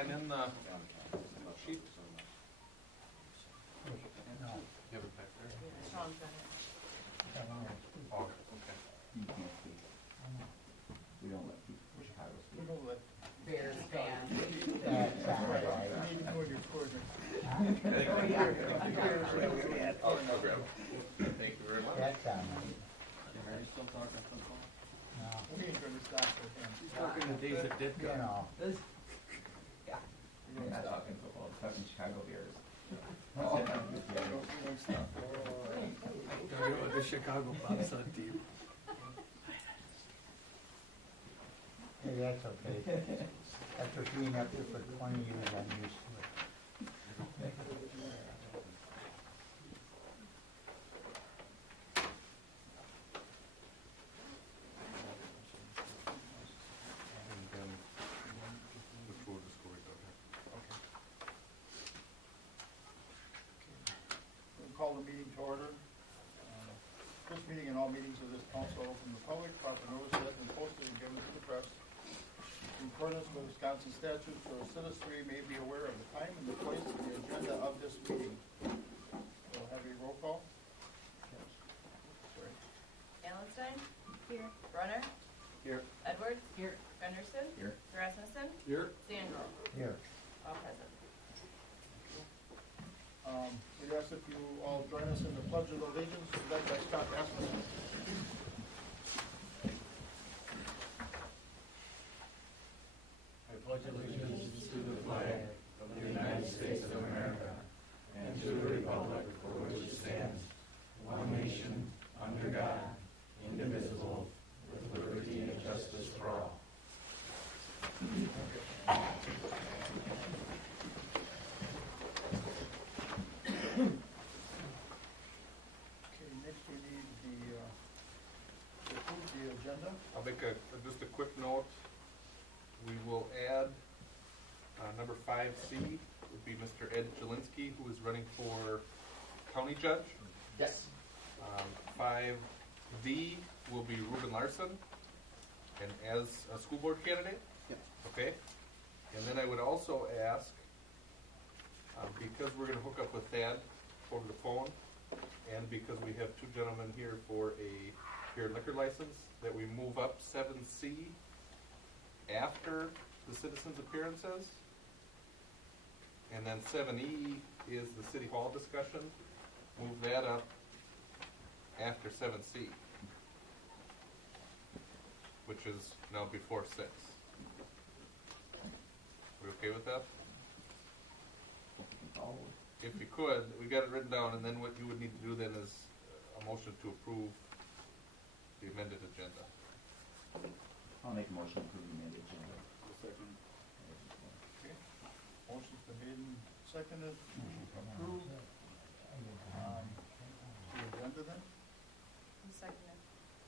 sign in the sheet? No. You have it back there? Sean's got it. Oh, okay. You can't speak. We don't let people from Chicago We speak. don't let Bears fan. That sounds right. you need to know your quarter. I'll grab it. Thank you very much. That sounds right. Are you still talking football? No. We ain't going to stop with him. He's talking the days that did You go. know. We're not talking football, we're talking Chicago Bears. We don't stop. The Chicago bobsled team. Hey, that's okay. After being up here for 20 years, I'm used to it. And then the food is going down here. We'll call the meeting to order. This meeting and all meetings of this council are open to the public. Proper notice has been posted and given to the press. In accordance with Wisconsin Statutes, so citizenry may be aware of the time and the place of the agenda of this meeting. We'll have a roll call. Sorry. Allenstein? Here. Brunner? Here. Edwards? Here. Gunderson? Here. Rasmussen? Here. Sandro? Here. All present. We ask if you all join us in the Pledge of Allegiance, led by Scott Rasmussen. I pledge allegiance to the flag of the United States of America and to the republic for which it stands, one nation, under God, indivisible, with liberty and justice for all. Okay, next we need to approve the agenda. I'll make just a quick note. We will add number 5C would be Mr. Ed Jelinski, who is running for county judge. Yes. 5D will be Reuben Larsen, and as a school board candidate. Yeah. Okay. And then I would also ask, because we're going to hook up with Thad over the phone, and because we have two gentlemen here for a beer and liquor license, that we move up 7C after the citizens' appearances. And then 7E is the city hall discussion. Move that up after 7C, which is now before 6. We okay with that? If you could, we got it written down, and then what you would need to do then is a motion to approve the amended agenda. I'll make a motion to approve the amended agenda. Second. Okay. Motion's been made and seconded. Approve. The agenda then? Who seconded?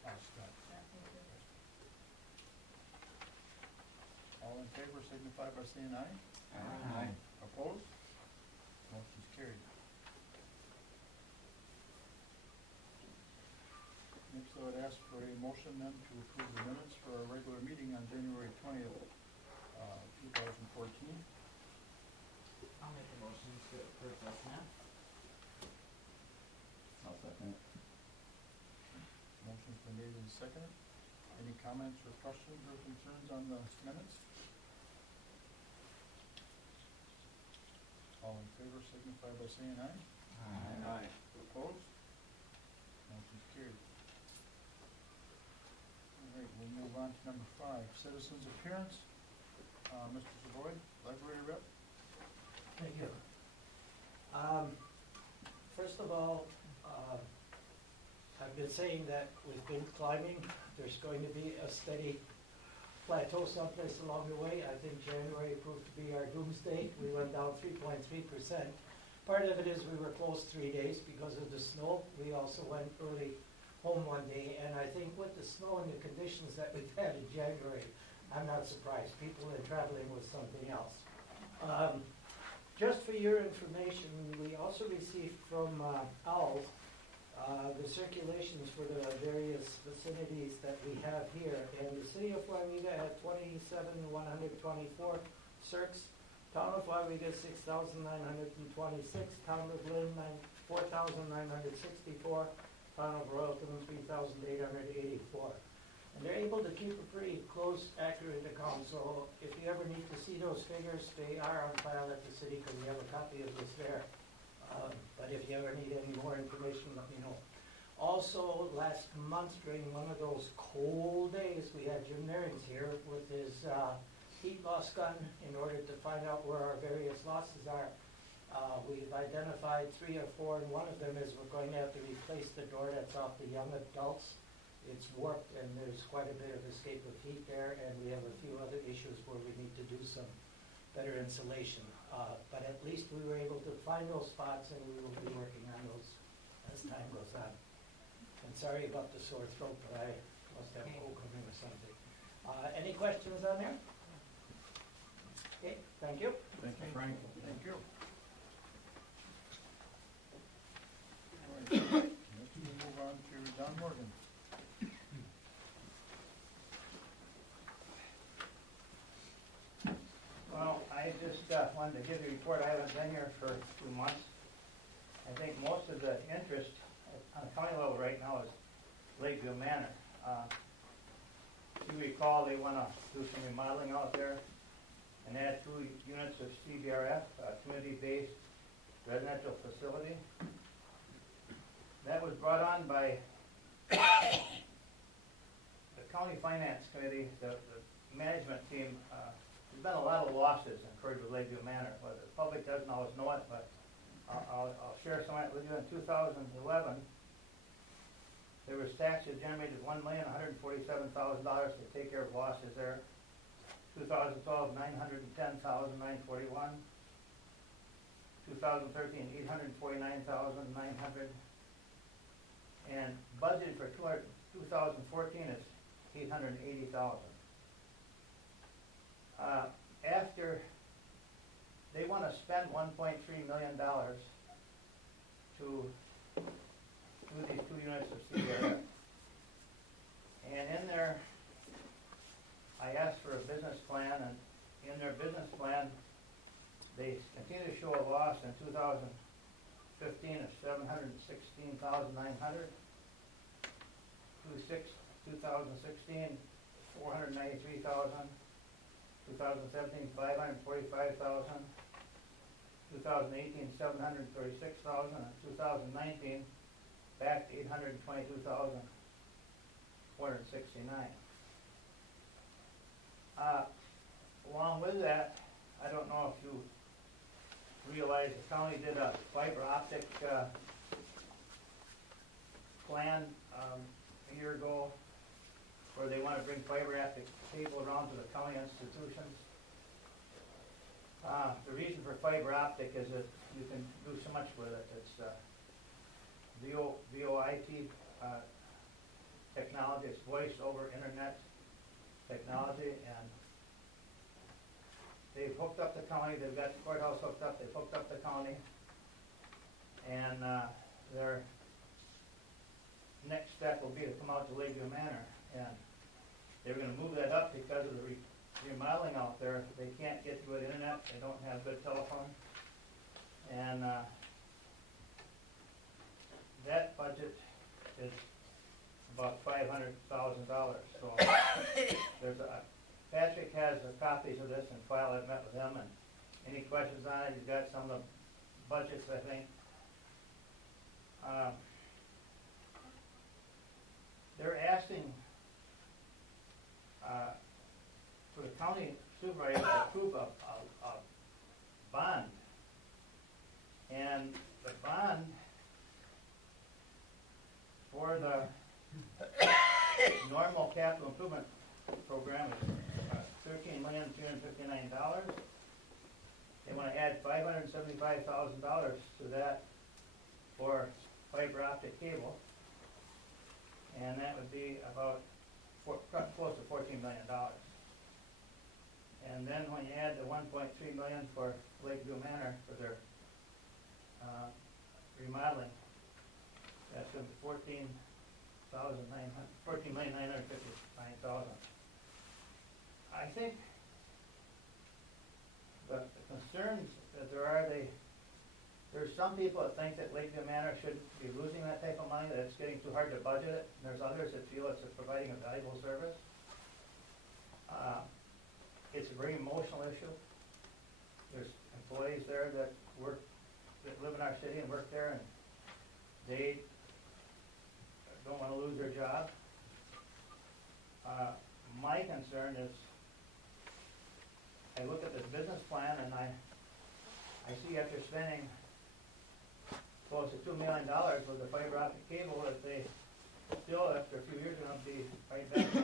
I'll start. Yeah, thank you. All in favor signify by saying aye. Aye. Opposed? Motion's carried. Next, I would ask for a motion then to approve the minutes for our regular meeting on January 20th, 2014. I'll make a motion to approve this now. I'll second it. Motion's been made and seconded. Any comments or questions or concerns on the minutes? All in favor signify by saying aye. Aye. Opposed? Motion's carried. All right, we'll move on to number 5, citizens' appearance. Mr. Zaboj, library rep. Thank you. First of all, I've been saying that we've been climbing. There's going to be a steady plateau someplace along the way. I think January proved to be our doomsday. We went down 3.3%. Part of it is we were closed 3 days because of the snow. We also went early home one day, and I think with the snow and the conditions that we've had in January, I'm not surprised. People are traveling with something else. Just for your information, we also received from OWL the circulations for the various vicinities that we have here. And the city of Weyauwega had 27,124 circs. Town of Weyauwega, 6,926, Town of Lynn, 4,964, Town of Royalton, 3,884. And they're able to keep a pretty close, accurate account, so if you ever need to see those figures, they are on file at the city, because we have a copy of this there. But if you ever need any more information, let me know. Also, last month, during one of those cold days, we had Jim Narens here with his heat loss gun in order to find out where our various losses are. We've identified 3 or 4, and one of them is we're going to have to replace the door that's off the young adults. It's warped, and there's quite a bit of escape of heat there, and we have a few other issues where we need to do some better insulation. But at least we were able to find those spots, and we will be working on those as time goes on. And sorry about the sore throat, but I must have a cold coming or something. Any questions on there? Okay, thank you. Thank you, Frank. Thank you. All right. Next we move on to Don Morgan. Well, I just wanted to give you a report. I haven't been here for 2 months. I think most of the interest on the county level right now is Lakeview Manor. If you recall, they want to do some remodeling out there and add 2 units of CBRF, community-based residential facility. That was brought on by the County Finance Committee, the management team. There's been a lot of losses incurred with Lakeview Manor. Well, the public doesn't always know it, but I'll share some of it with you. In 2011, there was taxes generated $1,147,000 to take care of losses there. 2012, $910,941. 2013, $849,900. And budgeted for 2014 is $880,000. After they want to spend $1.3 million to do these 2 units of CBRF. And in there, I asked for a business plan, and in their business plan, they continue to show a loss in 2015 of $716,900. 2016, $493,000. 2017, $545,000. 2018, $736,000. And 2019, back to $822,469. Along with that, I don't know if you realize the county did a fiber optic plan a year ago where they want to bring fiber optic cable around to the county institutions. The reason for fiber optic is that you can do so much with it. It's VoIP technology. It's voice over internet technology, and they've hooked up the county. They've got the courthouse hooked up. They've hooked up the county, and their next step will be to come out to Lakeview Manor, and they're going to move that up because of the remodeling out there. They can't get good internet. They don't have good telephone, and that budget is about $500,000. So there's Patrick has the copies of this and file. I've met with him, and any questions on it? He's got some of the budgets, I think. They're asking for the county supervisor to approve a bond, and the bond for the normal capital improvement program is $13,359,000. They want to add $575,000 to that for fiber optic cable, and that would be about close to $14 million. And then when you add the $1.3 million for Lakeview Manor for their remodeling, that's going to be $14,959,000. I think the concerns that there's some people that think that Lakeview Manor should be losing that type of money, that it's getting too hard to budget it, and there's others that feel it's providing a valuable service. It's a very emotional issue. There's employees there that live in our city and work there, and they don't want to lose their job. My concern is, I look at this business plan and I see after spending close to $2 million with the fiber optic cable, that they still, after a few years, are going to be right back to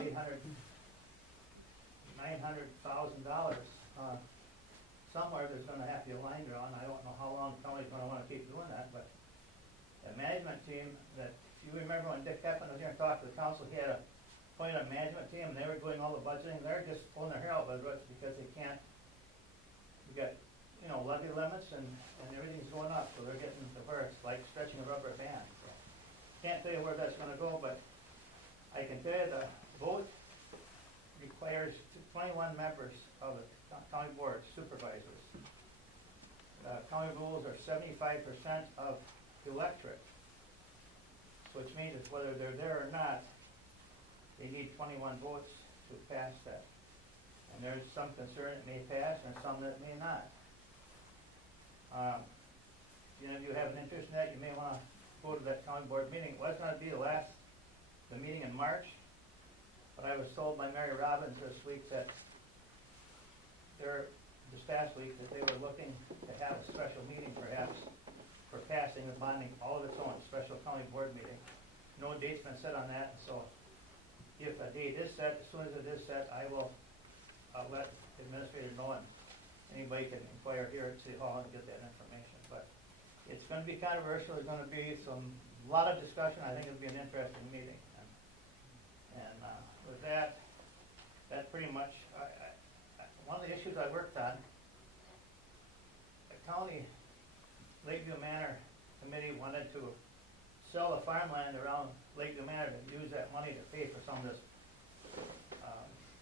$900,000. Somewhere there's going to have to be a line drawn. I don't know how long the county's going to want to keep doing that, but the management team that, if you remember when Dick Pepin was here and talked to the council, he had appointed a management team, and they were doing all the budgeting. They're just pulling their hair out by the roots because they can't, we got, levy limits and everything's going up, so they're getting to where it's like stretching a rubber band. Can't tell you where that's going to go, but I can tell you the vote requires 21 members of the county board supervisors. County rules are 75% of the electorate, which means that whether they're there or not, they need 21 votes to pass that. And there's some concern it may pass and some that may not. If you have an interest in that, you may want to go to that county board meeting. It was going to be the meeting in March, but I was told by Mary Robbins this week that this past week that they were looking to have a special meeting perhaps for passing the bonding all of its own, special county board meeting. No date's been set on that, so if a date is set, as soon as it is set, I will let the administrator know, and anybody can inquire here at City Hall and get that information. But it's going to be controversial. There's going to be a lot of discussion. I think it'll be an interesting meeting. And with that pretty much, one of the issues I worked on, the county Lakeview Manor Committee wanted to sell the farmland around Lakeview Manor to use that money to pay for some of this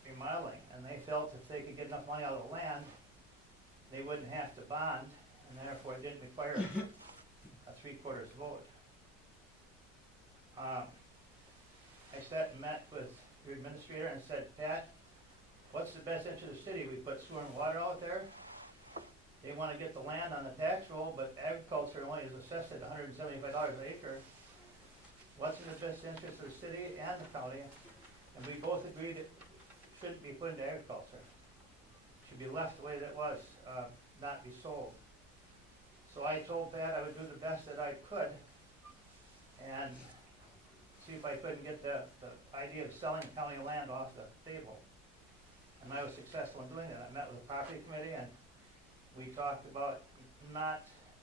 remodeling. And they felt if they could get enough money out of the land, they wouldn't have to bond, and therefore it didn't require a 3/4 vote. I sat and met with the administrator and said, Pat, what's the best interest of the city? We put sewer and water out there. They want to get the land on the tax roll, but agriculture only is assessed at $175 an acre. What's in the best interest of the city and the county? And we both agreed it shouldn't be put into agriculture. It should be left the way that it was, not be sold. So I told Pat I would do the best that I could and see if I couldn't get the idea of selling county land off the table. And I was successful in doing that. I met with the property committee, and we talked about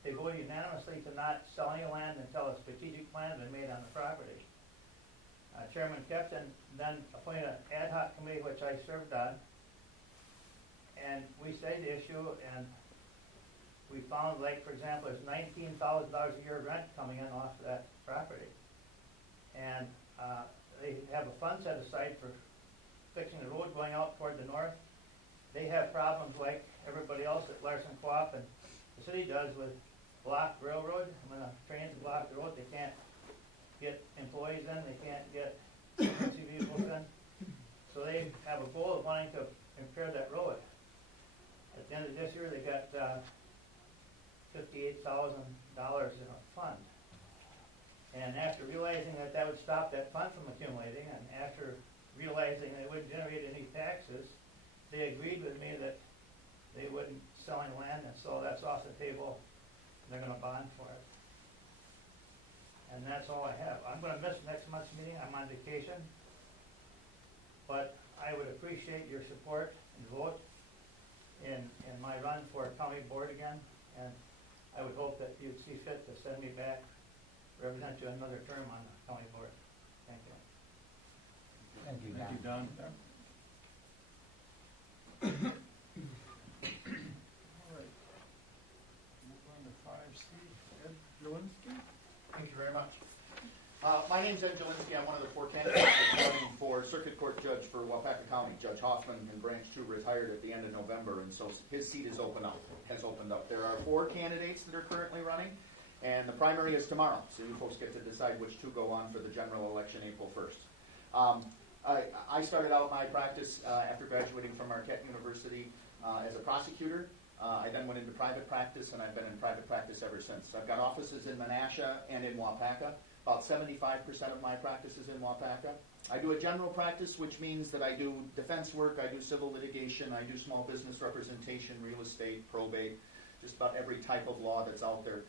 they voted unanimously to not sell any land until a strategic plan had been made on the property. Chairman Kepton then appointed an ad hoc committee, which I served on, and we studied the issue, and we found, like, for example, there's $19,000 a year rent coming in off of that property. And they have a fund set aside for fixing the road going out toward the north. They have problems like everybody else at Larsen Co-op and the city does with blocked railroad. When the trains block the road, they can't get employees in, they can't get emergency vehicles in. So they have a goal of wanting to repair that road. At the end of this year, they got $58,000 in a fund. And after realizing that would stop that fund from accumulating, and after realizing they wouldn't generate any taxes, they agreed with me that they wouldn't sell any land, and so that's off the table. They're going to bond for it. And that's all I have. I'm going to miss next month's meeting. I'm on vacation. But I would appreciate your support and vote in my run for county board again. And I would hope that you'd see fit to send me back, represent you another term on the county board. Thank you. Thank you, Thank you, Don. All right. Move on to 5C, Ed Jelinski. Thank you very much. My name's Jelinski. I'm one of the 4 candidates that's running for Circuit Court Judge for Waupaca County. Judge Hoffman in Branch 2 retired at the end of November, and so his seat has opened up. There are 4 candidates that are currently running, and the primary is tomorrow, so you folks get to decide which 2 go on for the general election April 1st. I started out my practice after graduating from Marquette University as a prosecutor. I then went into private practice, and I've been in private practice ever since. I've got offices in Menasha and in Waupaca. About 75% of my practice is in Waupaca. I do a general practice, which means that I do defense work, I do civil litigation, I do small business representation, real estate, probate, just about every type of law that's out there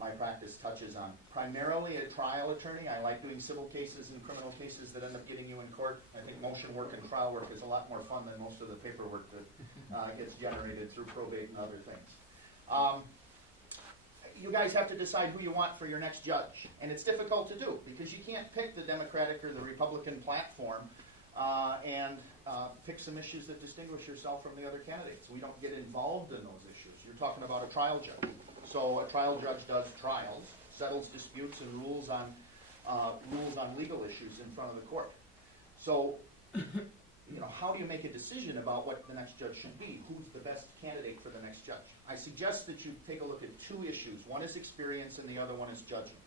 my practice touches on. Primarily a trial attorney. I like doing civil cases and criminal cases that end up getting you in court. I think motion work and trial work is a lot more fun than most of the paperwork that gets generated through probate and other things. You guys have to decide who you want for your next judge. And it's difficult to do because you can't pick the Democratic or the Republican platform and pick some issues that distinguish yourself from the other candidates. We don't get involved in those issues. You're talking about a trial judge. So a trial judge does trials, settles disputes, and rules on legal issues in front of the court. So, how do you make a decision about what the next judge should be? Who's the best candidate for the next judge? I suggest that you take a look at 2 issues. One is experience, and the other one is judgment.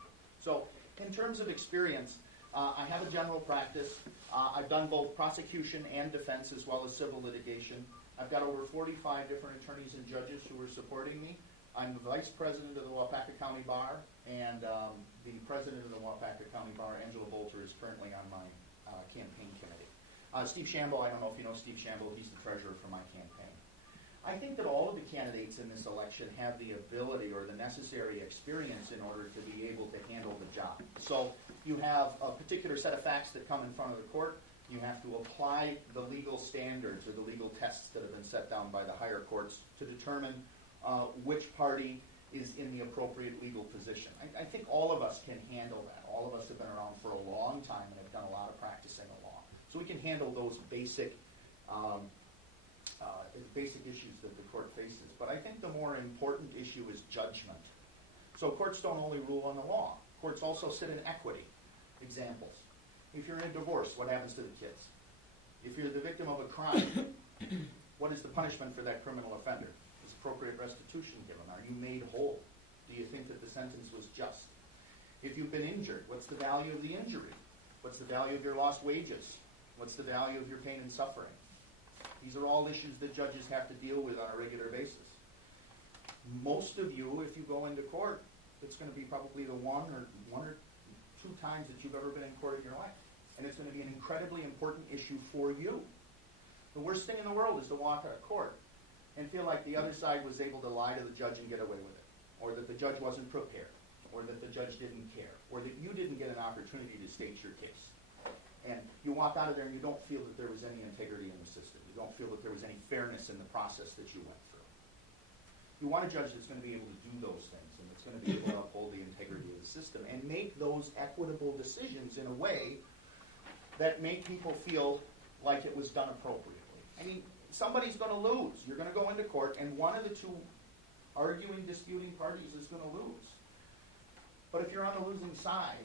So, in terms of experience, I have a general practice. I've done both prosecution and defense, as well as civil litigation. I've got over 45 different attorneys and judges who are supporting me. I'm the vice president of the Waupaca County Bar, and the president of the Waupaca County Bar, Angela Bolter, is currently on my campaign committee. Steve Shambo, I don't know if you know Steve Shambo, he's the treasurer for my campaign. I think that all of the candidates in this election have the ability or the necessary experience in order to be able to handle the job. So you have a particular set of facts that come in front of the court. You have to apply the legal standards or the legal tests that have been set down by the higher courts to determine which party is in the appropriate legal position. I think all of us can handle that. All of us have been around for a long time and have done a lot of practicing the law. So we can handle those basic issues that the court faces. But I think the more important issue is judgment. So courts don't only rule on the law. Courts also sit in equity. Examples. If you're in a divorce, what happens to the kids? If you're the victim of a crime, what is the punishment for that criminal offender? Is appropriate restitution given? Are you made whole? Do you think that the sentence was just? If you've been injured, what's the value of the injury? What's the value of your lost wages? What's the value of your pain and suffering? These are all issues that judges have to deal with on a regular basis. Most of you, if you go into court, it's going to be probably the one or two times that you've ever been in court in your life. And it's going to be an incredibly important issue for you. The worst thing in the world is to walk out of court and feel like the other side was able to lie to the judge and get away with it, or that the judge wasn't prepared, or that the judge didn't care, or that you didn't get an opportunity to state your case. And you walk out of there and you don't feel that there was any integrity in the system. You don't feel that there was any fairness in the process that you went through. You want a judge that's going to be able to do those things and that's going to be able to uphold the integrity of the system and make those equitable decisions in a way that make people feel like it was done appropriately. I mean, somebody's going to lose. You're going to go into court and one of the 2 arguing, disputing parties is going to lose. But if you're on the losing side,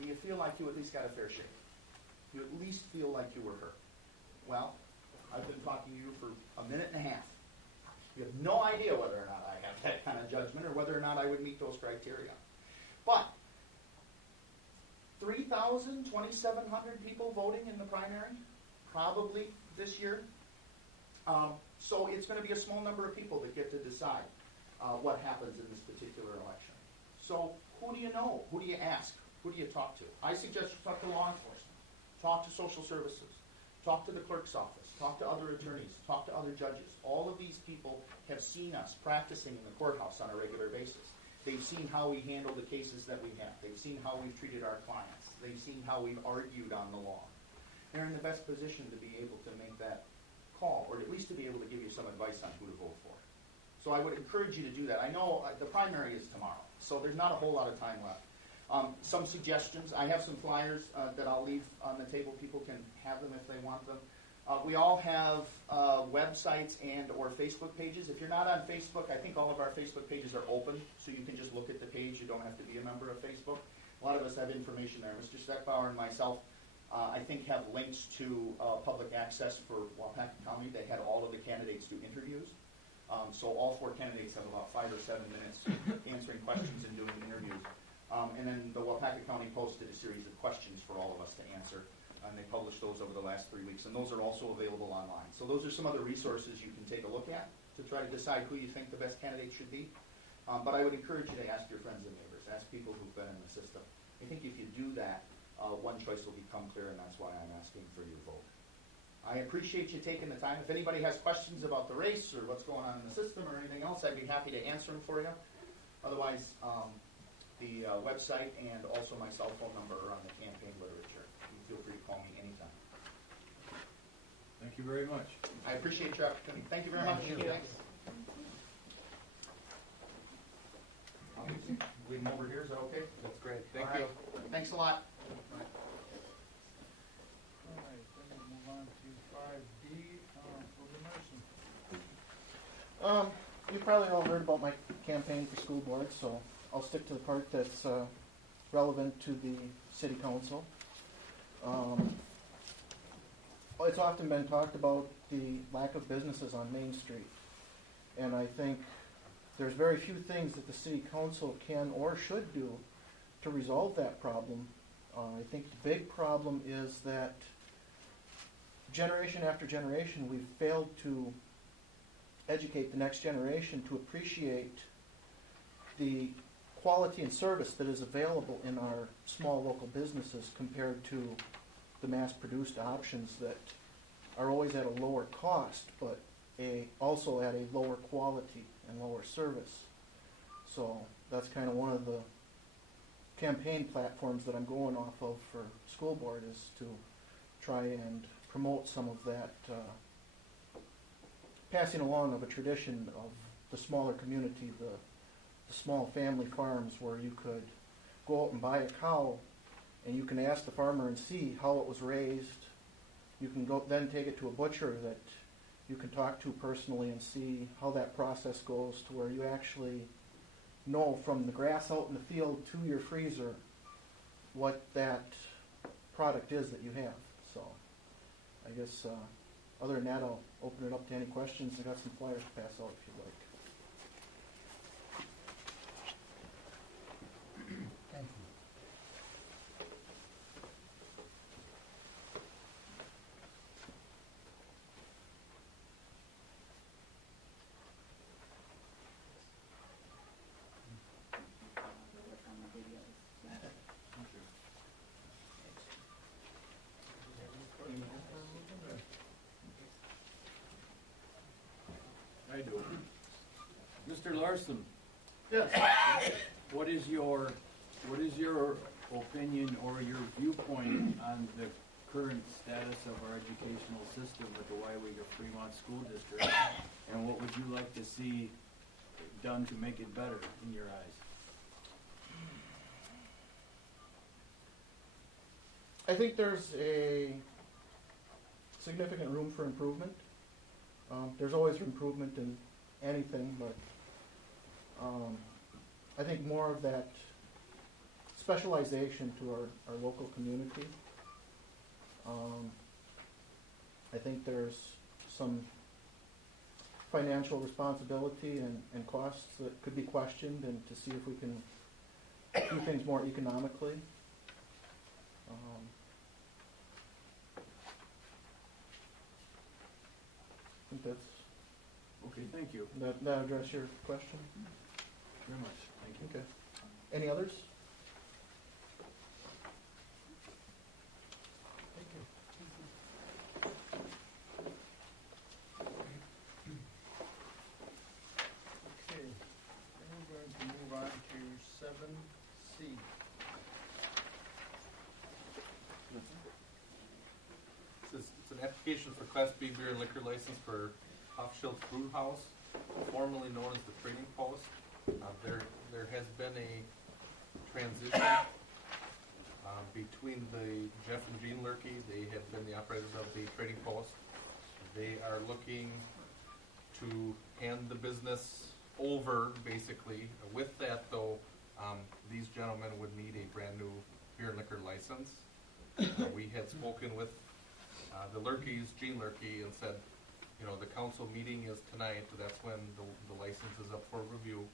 do you feel like you at least got a fair shake? You at least feel like you were hurt. Well, I've been talking to you for a minute and a half. You have no idea whether or not I have that kind of judgment or whether or not I would meet those criteria. But 3,000, 2,700 people voting in the primary, probably this year. So it's going to be a small number of people that get to decide what happens in this particular election. So who do you know? Who do you ask? Who do you talk to? I suggest you talk to law enforcement. Talk to social services, talk to the clerk's office, talk to other attorneys, talk to other judges. All of these people have seen us practicing in the courthouse on a regular basis. They've seen how we handle the cases that we have. They've seen how we've treated our clients. They've seen how we've argued on the law. They're in the best position to be able to make that call, or at least to be able to give you some advice on who to vote for. So I would encourage you to do that. I know the primary is tomorrow, so there's not a whole lot of time left. Some suggestions. I have some flyers that I'll leave on the table. People can have them if they want them. We all have websites and or Facebook pages. If you're not on Facebook, I think all of our Facebook pages are open, so you can just look at the page. You don't have to be a member of Facebook. A lot of us have information there. Mr. Steckbauer and myself, I think, have links to public access for Waupaca County that had all of the candidates do interviews. So all 4 candidates have about 5 or 7 minutes answering questions and doing interviews. And then the Waupaca County posted a series of questions for all of us to answer, and they published those over the last 3 weeks, and those are also available online. So those are some other resources you can take a look at to try to decide who you think the best candidate should be. But I would encourage you to ask your friends and neighbors, ask people who've been in the system. I think if you do that, one choice will become clear, and that's why I'm asking for your vote. I appreciate you taking the time. If anybody has questions about the race or what's going on in the system or anything else, I'd be happy to answer them for you. Otherwise, the website and also my cell phone number are on the campaign literature. You feel free to call me anytime. Thank you very much. I appreciate your opportunity. Thank you very much. Thank you. Thanks. We can over here, is that okay? That's great, thank All you. right. Thanks a lot. All right, then we'll move on to 5D, Reuben Larsen. You probably all heard about my campaign for school board, so I'll stick to the part that's relevant to the city council. It's often been talked about the lack of businesses on Main Street, and I think there's very few things that the city council can or should do to resolve that problem. I think the big problem is that generation after generation we've failed to educate the next generation to appreciate the quality and service that is available in our small local businesses compared to the mass-produced options that are always at a lower cost, but also at a lower quality and lower service. So that's kind of one of the campaign platforms that I'm going off of for school board, is to try and promote some of that passing along of a tradition of the smaller community, the small family farms where you could go out and buy a cow and you can ask the farmer and see how it was raised. You can go then take it to a butcher that you can talk to personally and see how that process goes, to where you actually know from the grass out in the field to your freezer what that product is that you have. So I guess other than that, I'll open it up to any questions. I got some flyers to pass out if you'd like. Thank you. I do. Mr. Larsen, Yes. what is your opinion or your viewpoint on the current status of our educational system with the Weyauwega-Fremont School District? And what would you like to see done to make it better in your eyes? I think there's a significant room for improvement. There's always improvement in anything, but I think more of that specialization to our local community. I think there's some financial responsibility and costs that could be questioned, and to see if we can do things more economically. I think that's, Okay, thank you that address your question? very much. Thank you. Okay. Any others? Thank you. Okay, then we're going to move on to 7C. It's an application for Class B beer and liquor license for Haufschildt Brew House, formerly known as the Trading Post. There has been a transition between the Jeff and Jean Loehrke. They have been the operators of the Trading Post. They are looking to hand the business over, basically. With that, though, these gentlemen would need a brand-new beer and liquor license. We had spoken with the Loehrkes, Gene Loehrke, and said, you know, the council meeting is tonight, that's when the license is up for review.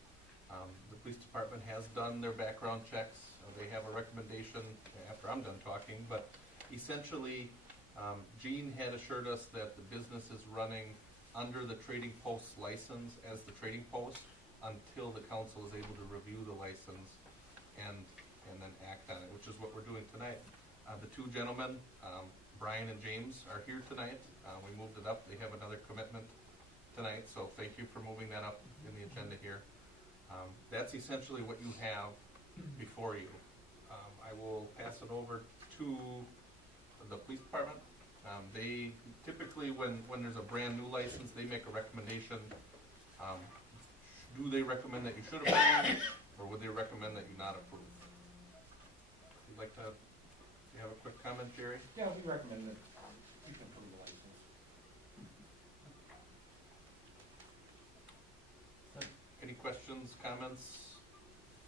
The police department has done their background checks. They have a recommendation after I'm done talking, but essentially, Gene had assured us that the business is running under the trading post's license as the trading post until the council is able to review the license and then act on it, which is what we're doing tonight. The two gentlemen, Brian and James, are here tonight. We moved it up. They have another commitment tonight, so thank you for moving that up in the agenda here. That's essentially what you have before you. I will pass it over to the police department. They typically, when there's a brand new license, they make a recommendation. Do they recommend that you should approve, or would they recommend that you not approve? You'd like to you have a quick comment, Jerry? Yeah, we recommend that you can approve the license. Any questions, comments?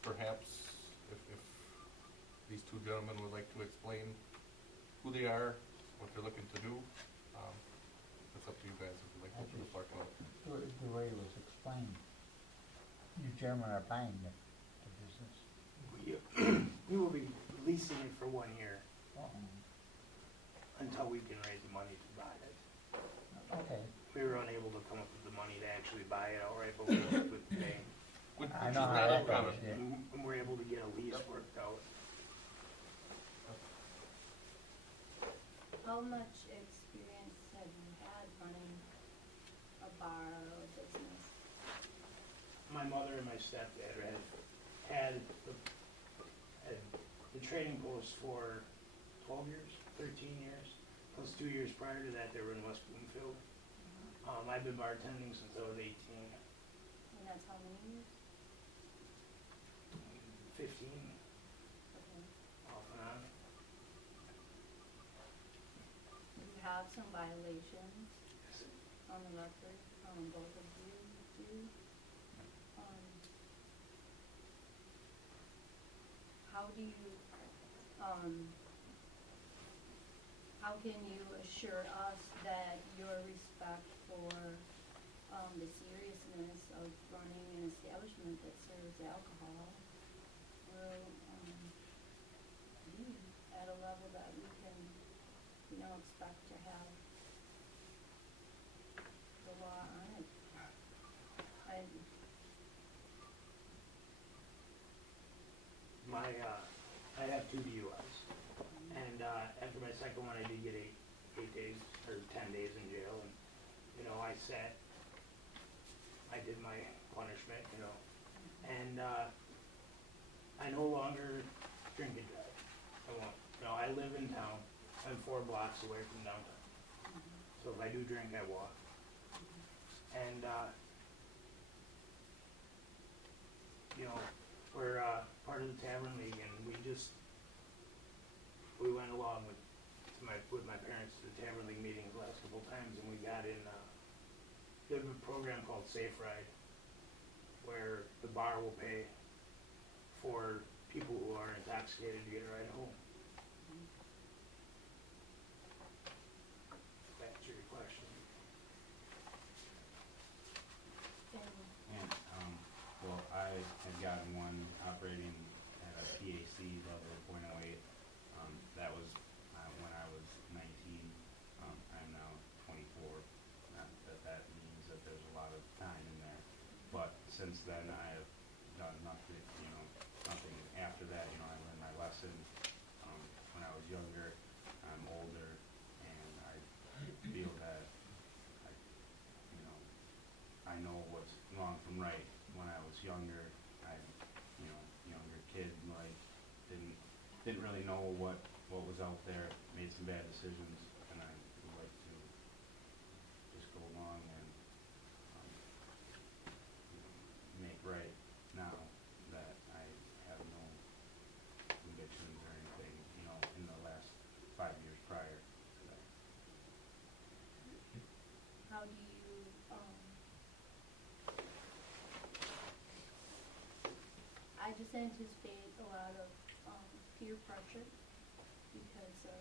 Perhaps if these two gentlemen would like to explain who they are, what they're looking to do. It's up to you guys if you'd like to open the floor. The way it was explained, you gentlemen are buying the business. We will be leasing it for 1 year Oh, until we can raise the money to buy it. okay. We were unable to come up with the money to actually buy it outright, but we worked with the bank. Which I is know how not that uncommon. goes, yeah. And we're able to get a lease worked out. How much experience have you had running a bar or a business? My mother and my stepdad had the trading post for 12 years, 13 years, plus 2 years prior to that they were in West Bloomfield. I've been bartending since I was 18. And that's how many years? 15, Okay. off and on. You have some violations on the record from both of you, do? How do you, how can you assure us that your respect for, the seriousness of running an establishment that serves alcohol will, be at a level that we can, expect to have the law on it? I have 2 DUIs, and after my second one, I did get 8 days or 10 days in jail, and I did my punishment, and I no longer drink and drive. I won't. I live in town. I'm 4 blocks away from downtown, so if I do drink, I walk. And we're part of the Tavern League, and we went along with my parents to the Tavern League meetings the last couple of times, and we got in. They have a program called Safe Ride, where the bar will pay for people who are intoxicated to get a ride home. If that answers your question. And And, well, I had gotten one operating at a PAC level of .08. That was when I was 19. I'm now 24. Not that means that there's a lot of time in there. But since then, I have done nothing, nothing after that. I learned my lesson when I was younger. I'm older, and I feel that I know what's wrong from right. When I was younger, younger kid, didn't really know what was out there, made some bad decisions, and I would like to just go along and make right now that I have no convictions or anything, in the last 5 years prior to that. how do you, I just anticipate a lot of, peer pressure because of,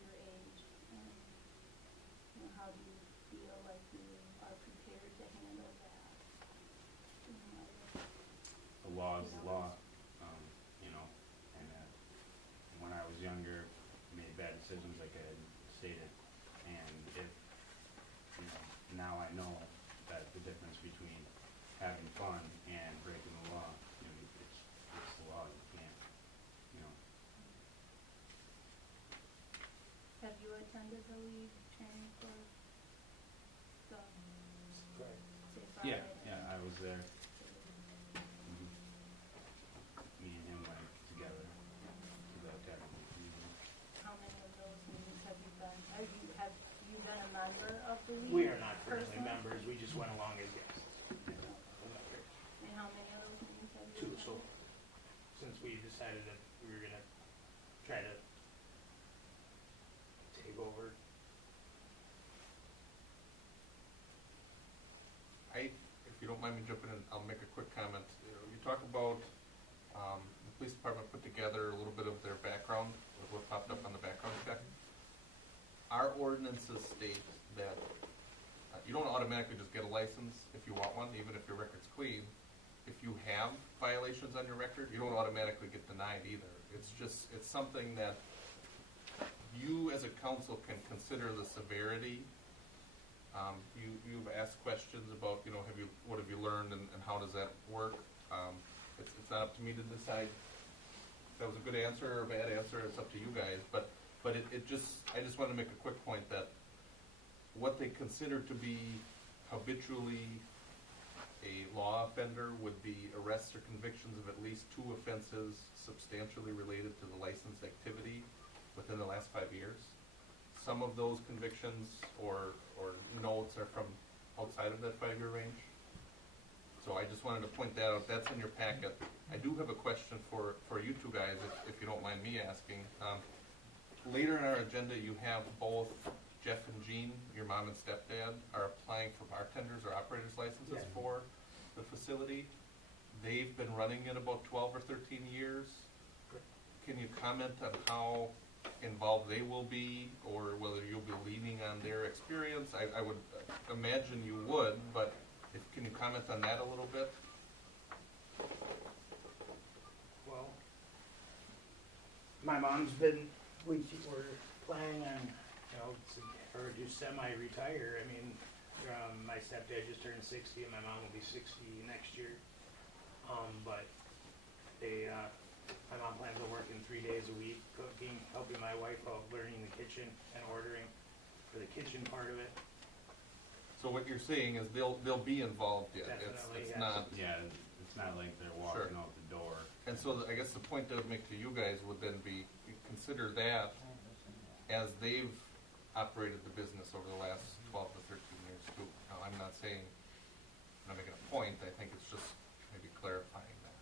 your age, and, you know, how do you feel like you are prepared to handle that? You know, I guess, The law is you the know, law, you know, and when I was younger, made bad decisions like I had stated, and if, you know, now I know that the difference between having fun and breaking the law, you know, it's the law, you can't, you know. Have you attended the lead training for the Correct. safe Yeah, riding? yeah, I was there. Mhm. Me and him went together to the technical meeting. How many of those meetings have you been? Have you been a member of the league? We are not currently personally? members, we just went along as guests. And how many of those meetings have you Two, attended? so, since we decided that we were gonna try to take over. If you don't mind me jumping in, I'll make a quick comment. You talk about, the police department put together a little bit of their background, of what popped up on the background check. Our ordinances state that you don't automatically just get a license if you want one, even if your record's clean. If you have violations on your record, you don't automatically get denied either. It's something that you as a council can consider the severity. You've asked questions about, you know, what have you learned and how does that work? It's not up to me to decide if that was a good answer or a bad answer. It's up to you guys. But I just want to make a quick point that what they consider to be habitually a law offender would be arrests or convictions of at least 2 offenses substantially related to the licensed activity within the last 5 years. Some of those convictions or notes are from outside of that 5-year range. So I just wanted to point that out. That's in your packet. I do have a question for you two guys, if you don't mind me asking. Later in our agenda, you have both Jeff and Jean, your mom and stepdad, are applying for bartenders or operators licenses Yeah. for the facility. They've been running it about 12 or 13 years. Can you comment on how involved they will be, or whether you'll be leaning on their experience? I would imagine you would, but can you comment on that a little bit? Well, my mom's been, we're planning on, you know, her to semi-retire. I mean, my stepdad just turned 60 and my mom will be 60 next year. But my mom plans on working 3 days a week, cooking, helping my wife out, learning the kitchen and ordering for the kitchen part of it. So what you're saying is they'll be involved yet. Definitely, It's yes. not. Yeah, it's not like they're walking out the door. And so I guess the point I would make to you guys would then be, consider that as they've operated the business over the last 12 to 13 years too. Now, I'm not saying, I'm not making a point, I think it's just maybe clarifying that.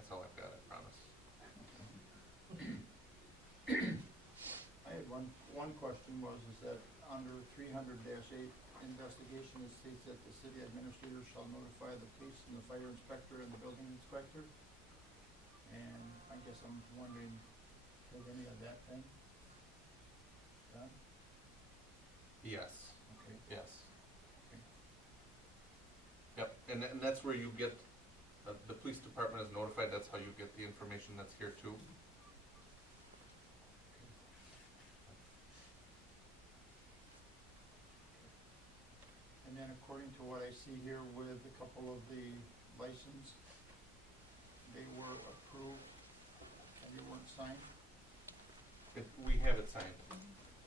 That's all I've got, I promise. I had one question is that under 300-8 investigation, it states that the city administrator shall notify the police and the fire inspector and the building inspector. And I guess I'm wondering, has any of that been done? Yes, Okay. yes. Okay. Yep, and that's where you get, the police department is notified, that's how you get the information that's here too. And then according to what I see here with a couple of the license, they were approved and they weren't signed. We have it signed.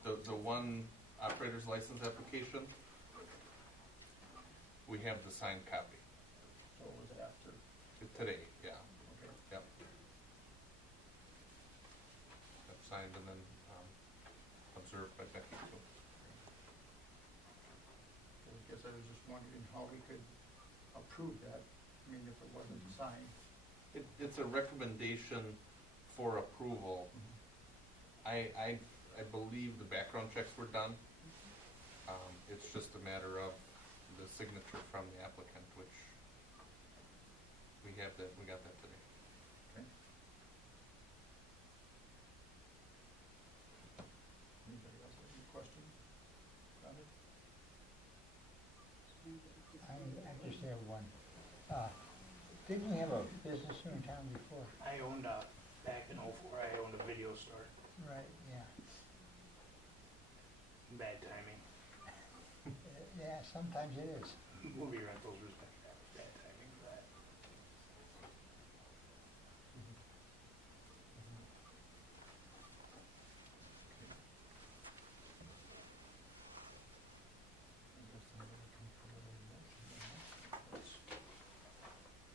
The one operator's license application, we have the signed copy. So it was after. Today, yeah. Okay. Yep. Yep, signed and then observed by Becky too. I guess I was just wondering how we could approve that, I mean, if it wasn't signed. It's a recommendation for approval. I believe the background checks were done. It's just a matter of the signature from the applicant, which we got that today. Okay. Anybody else have any questions? Comments? I just have one. Didn't we have a business here in town before? I owned back in '04, I owned a video store. Right, yeah. Bad timing. Yeah, sometimes it is. Movie rentals was bad timing for that.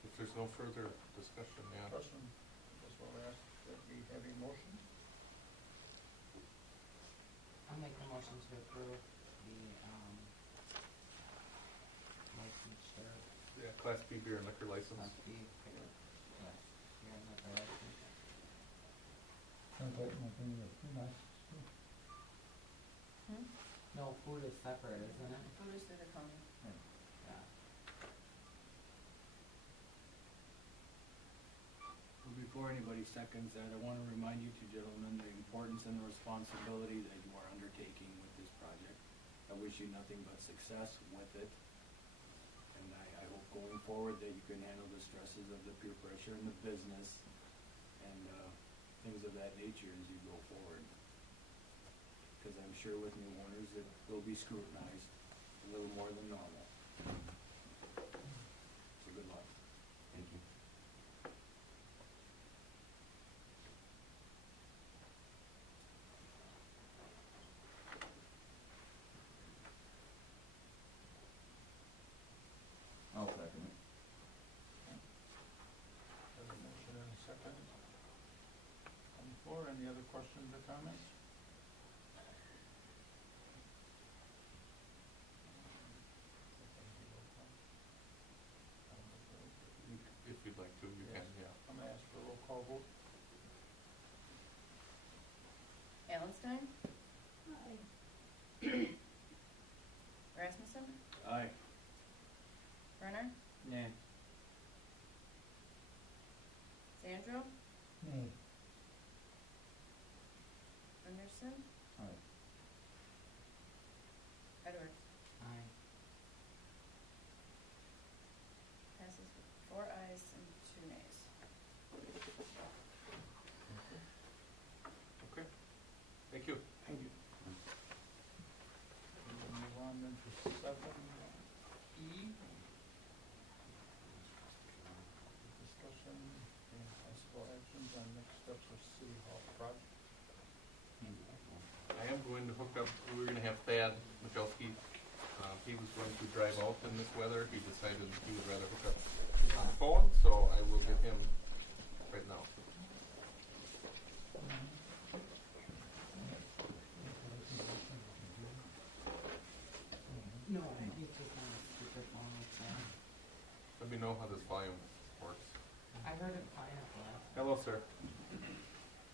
If there's no further discussion, yeah. Question, just want to ask that we have a motion. I'll make the motion to approve the, license for Yeah, Class B beer and liquor license. Class B, yeah, here in the license. Don't that make any of you nice? No, food is separate, isn't it? Food is through the county. Yeah. Well, before anybody seconds that, I want to remind you two gentlemen the importance and the responsibility that you are undertaking with this project. I wish you nothing but success with it. And I hope going forward that you can handle the stresses of the peer pressure in the business and things of that nature as you go forward. Because I'm sure with new owners it will be scrutinized a little more than normal. So good luck. Thank you. I'll second it. Have a motion and a second. On the floor, any other questions or comments? If you'd like to, you can, yeah. I'm going to ask for a roll call vote. Allenstein, Aye. Rasmussen, Aye. Brunner, Yeah. Sandro, Nay. Anderson, Aye. Edwards. Aye. Passes with 4 ayes and 2 nays. Okay. Thank you. Thank you. We'll move on then to 7E. Discussion and possible actions on next steps for City Hall project. I am going to hook up, we're gonna have Thad Jelinski. He was going to drive out in this weather. He decided he would rather hook up on the phone, so I will get him right now. No, I think just on a speakerphone like that. Let me know how this volume works. I heard it fine at last. Hello, sir.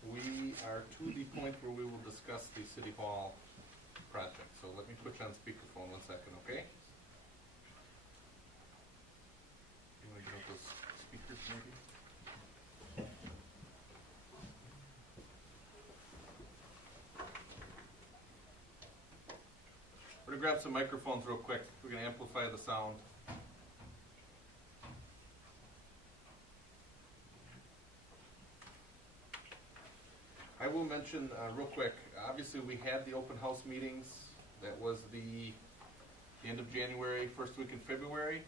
We are to the point where we will discuss the City Hall project, so let me put you on speakerphone 1 second, okay? You wanna get up those speakers maybe? We're gonna grab some microphones real quick. We're gonna amplify the sound. I will mention real quick, obviously we had the open house meetings. That was the end of January, first week in February.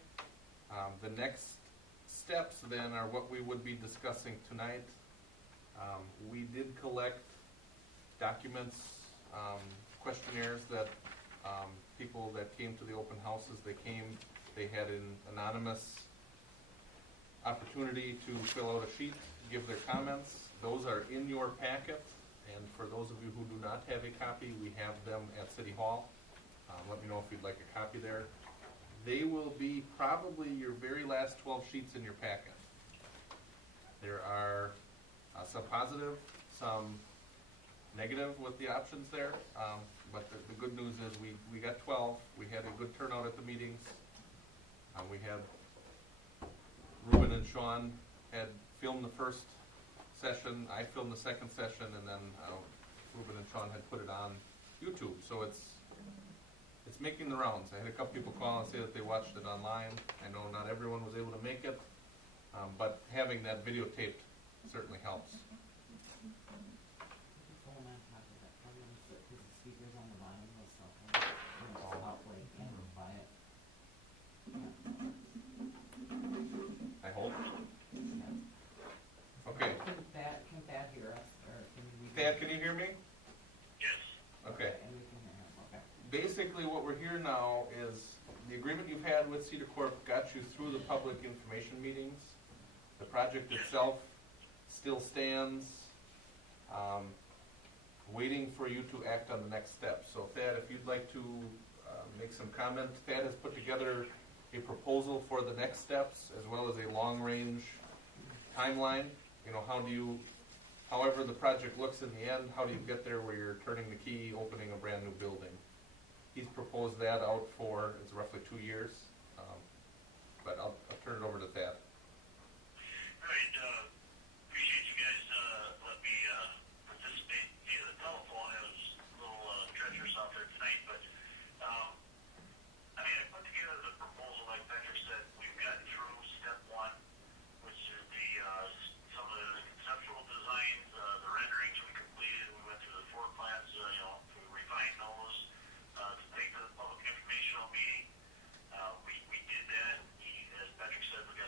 The next steps then are what we would be discussing tonight. We did collect documents, questionnaires that people that came to the open houses, they had an anonymous opportunity to fill out a sheet, give their comments. Those are in your packet, and for those of you who do not have a copy, we have them at City Hall. Let me know if you'd like a copy there. They will be probably your very last 12 sheets in your packet. There are some positive, some negative with the options there, but the good news is we got 12. We had a good turnout at the meetings. We had Reuben and Sean had filmed the first session, I filmed the second session, and then Reuben and Sean had put it on YouTube. So it's making the rounds. I had a couple people call and say that they watched it online. I know not everyone was able to make it, but having that videotaped certainly helps. I hope. Okay. Can Thad hear us, or can we? Thad, can you hear me? Yes. Okay. And we can hear him, okay. Basically, what we're here now is the agreement you've had with Cedar Corp got you through the public information meetings. The project itself still stands, waiting for you to act on the next step. So Thad, if you'd like to make some comments, Thad has put together a proposal for the next steps as well as a long-range timeline. You know, however the project looks in the end, how do you get there where you're turning the key, opening a brand new building? He's proposed that out for, it's roughly 2 years, but I'll turn it over to Thad. Right, appreciate you guys let me participate via the telephone. It was a little treacherous out there tonight, but I mean, I put together the proposal like Bechard said. We've gotten through step one, which is some of the conceptual designs, the renderings we completed. We went through the floor plans, we refined those to take to the public informational meeting. We did that. As Patrick said, we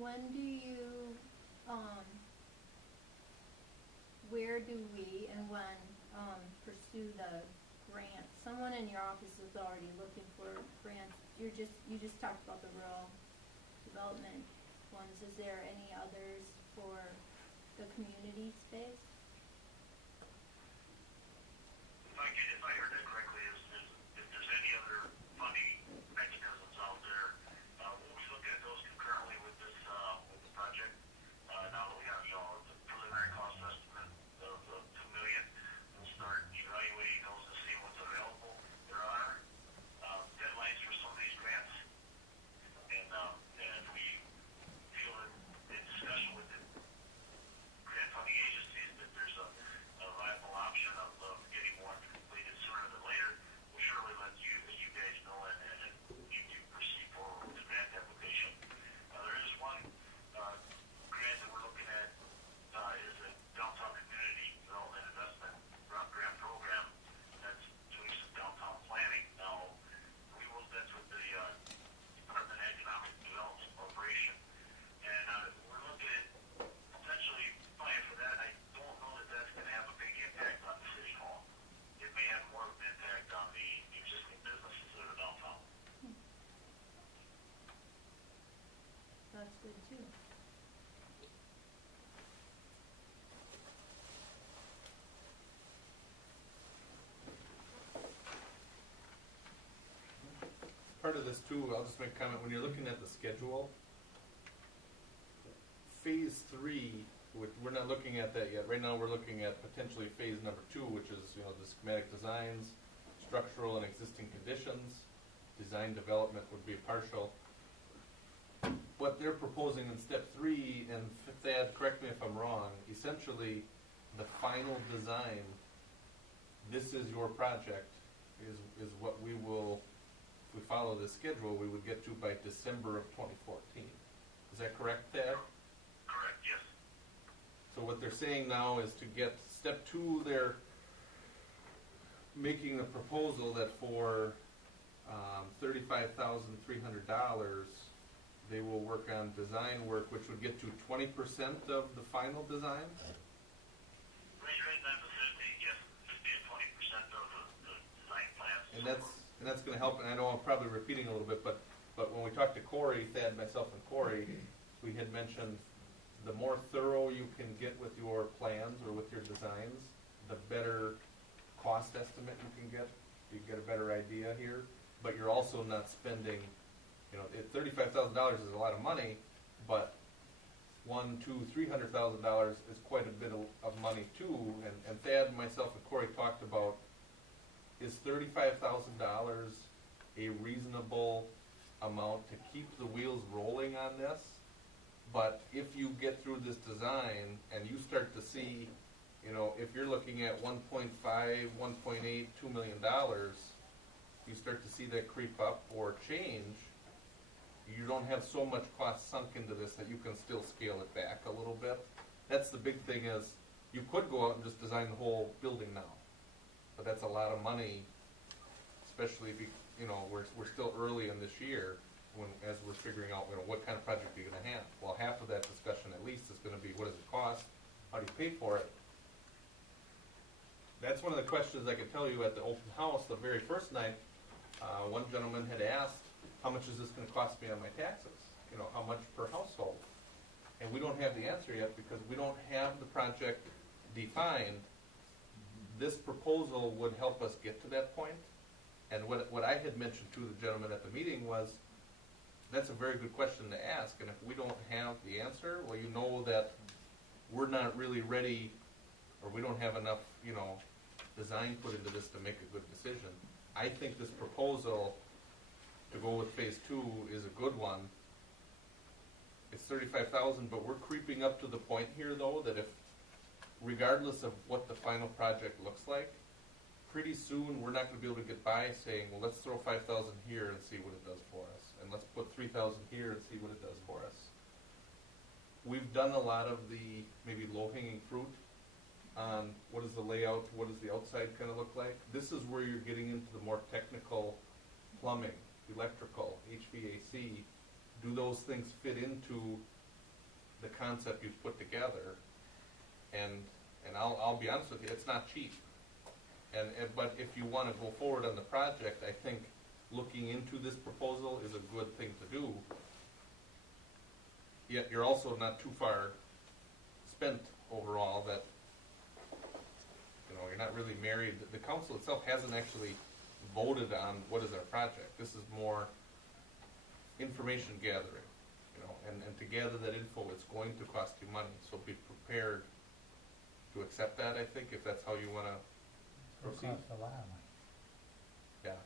when do you, where do we and when, pursue the grant? Someone in your office is already looking for grants. You just talked about the rural development ones. Is there any others for the community space? If I heard that correctly, if there's any other funding mechanisms out there, we'll be looking at those concurrently with this project. Now that we have, the preliminary cost estimate of $2 million, we'll start evaluating those to see what's available. There are deadlines for some of these grants, and if we feel that in discussion with the grant funding agencies that there's a viable option of getting one completed sooner than later, we'll surely let you guys know and you to proceed forward with the grant application. There is one grant that we're looking at is a downtown community development investment grant program that's doing some downtown planning. Now, that's with the Department of Economic Development Corporation, and we're looking at potentially applying for that. I don't know that that's going to have a big impact on the city hall. It may have more of an impact on the existing businesses that are downtown. That's good too. Part of this too, I'll just make a comment, when you're looking at the schedule, phase 3, we're not looking at that yet. Right now we're looking at potentially phase number 2, which is, the schematic designs, structural and existing conditions, design development would be partial. What they're proposing in step 3, and Thad, correct me if I'm wrong, essentially the final design, this is your project, is what we will, if we follow this schedule, we would get to by December of 2014. Is that correct, Thad? Correct, yes. So what they're saying now is to get step 2, they're making a proposal that for $35,300, they will work on design work, which would get to 20% of the final design. Right now, yes, just be at 20% of the design plans. And that's going to help. And I know I'm probably repeating a little bit, but when we talked to Corey, Thad, myself, and Corey, we had mentioned the more thorough you can get with your plans or with your designs, the better cost estimate you can get. You get a better idea here, but you're also not spending, $35,000 is a lot of money, but $100,000, $200,000, $300,000 is quite a bit of money too. And Thad, myself, and Corey talked about, is $35,000 a reasonable amount to keep the wheels rolling on this? But if you get through this design and you start to see, if you're looking at 1.5, 1.8, $2 million, you start to see that creep up or change, you don't have so much cost sunk into this that you can still scale it back a little bit. That's the big thing is, you could go out and just design the whole building now, but that's a lot of money, especially if we're still early in this year, as we're figuring out what kind of project you're going to have. Well, half of that discussion at least is going to be, what does it cost? How do you pay for it? That's one of the questions I could tell you at the open house the very first night. One gentleman had asked, how much is this going to cost me on my taxes? How much per household? And we don't have the answer yet because we don't have the project defined. This proposal would help us get to that point. And what I had mentioned to the gentleman at the meeting was, that's a very good question to ask. And if we don't have the answer, well, you know that we're not really ready, or we don't have enough, design put into this to make a good decision. I think this proposal to go with phase 2 is a good one. It's $35,000, but we're creeping up to the point here, though, that if, regardless of what the final project looks like, pretty soon we're not going to be able to get by saying, well, let's throw $5,000 here and see what it does for us, and let's put $3,000 here and see what it does for us. We've done a lot of the maybe low-hanging fruit on what is the layout, what does the outside kind of look like. This is where you're getting into the more technical plumbing, electrical, HVAC. Do those things fit into the concept you've put together, and I'll be honest with you, it's not cheap. But if you want to go forward on the project, I think looking into this proposal is a good thing to do. Yet you're also not too far spent overall that, you know, you're not really married. The council itself hasn't actually voted on what is our project. This is more information gathering, you know, and to gather that info, it's going to cost you money. So be prepared to accept that, I think, if that's how you want to It proceed. costs a lot of money, Yeah,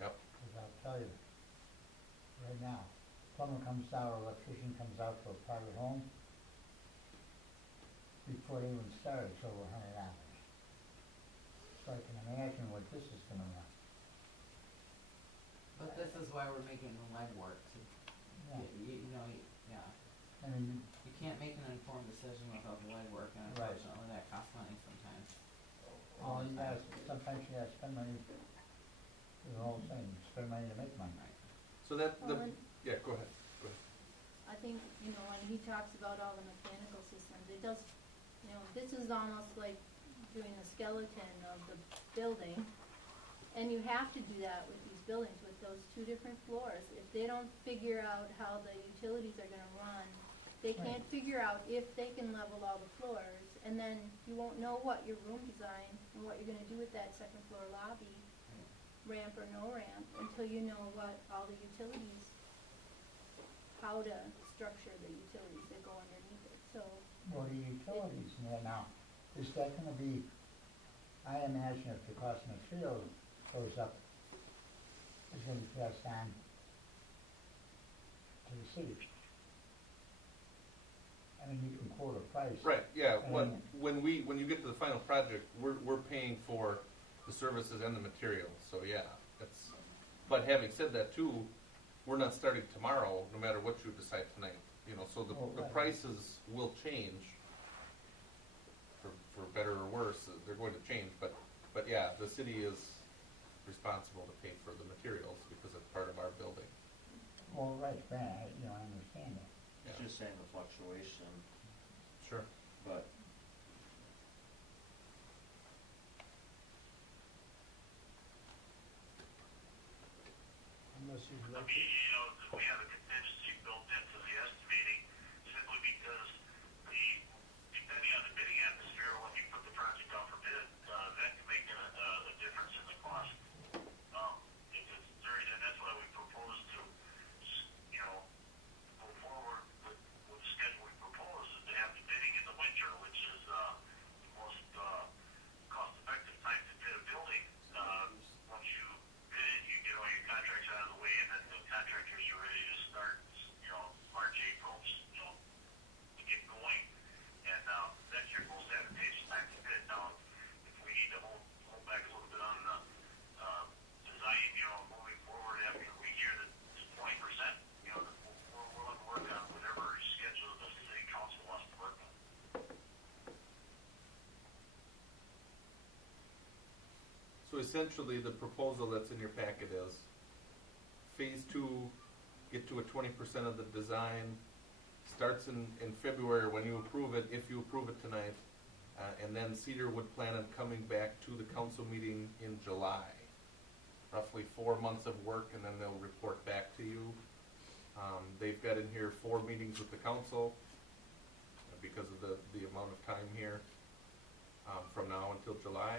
yep. because I'll tell you, right now, plumber comes out, or electrician comes out to a private home, before they even start, it's over $100. So I can imagine what this is gonna run. But this is why we're making the legwork to Yeah. get, you know, yeah. I mean, You can't make an informed decision without the legwork, and Right. unfortunately that costs money sometimes. all you gotta, sometimes you gotta spend money, the whole thing, spend money to make money. Right. So that, Well, and yeah, go ahead. I think, you know, when he talks about all the mechanical systems, it does, you know, this is almost like doing a skeleton of the building. And you have to do that with these buildings, with those two different floors. If they don't figure out how the utilities are gonna run, they can't figure out if they can level all the floors, and then you won't know what your room design and what you're gonna do with that second floor lobby, ramp or no ramp, until you know what all the utilities, how to structure the utilities that go underneath it, so. Well, the utilities in there now, is that gonna be, I imagine if the cost of material goes up, it's gonna be passed on to the city. I mean, you can quote a price. Right, yeah, And- when you get to the final project, we're paying for the services and the materials, so yeah, it's, but having said that too, we're not starting tomorrow, no matter what you decide tonight, you know, so the Oh, right. prices will change for better or worse, they're going to change, but yeah, the city is responsible to pay for the materials because it's part of our building. Well, right, I understand that. Yeah. It's just saying the fluctuation, Sure. but Unless you'd I like mean, to. you know, we have a contingency built into the estimating simply because depending on the bidding atmosphere, when you put the project out for bid, that can make a difference in the cost. If it's very, and that's why we propose to, you know, go forward with the schedule we propose, is to have the bidding in the winter, which is, the most, cost-effective time to bid a building. Once you bid, you get all your contracts out of the way, and then the contractors are ready to start, you know, March, April, you know, to get going. And, that's your most advantageous time to bid. Now, if we need to hold back a little bit on the, design, you know, moving forward after we hear that it's 20%, you know, we're willing to work on whatever schedule the city council wants to work on. So essentially, the proposal that's in your packet is phase two, get to a 20% of the design, starts in February when you approve it, if you approve it tonight, and then Cedar would plan on coming back to the council meeting in July. Roughly 4 months of work, and then they'll report back to you. They've got in here 4 meetings with the council because of the amount of time here from now until July.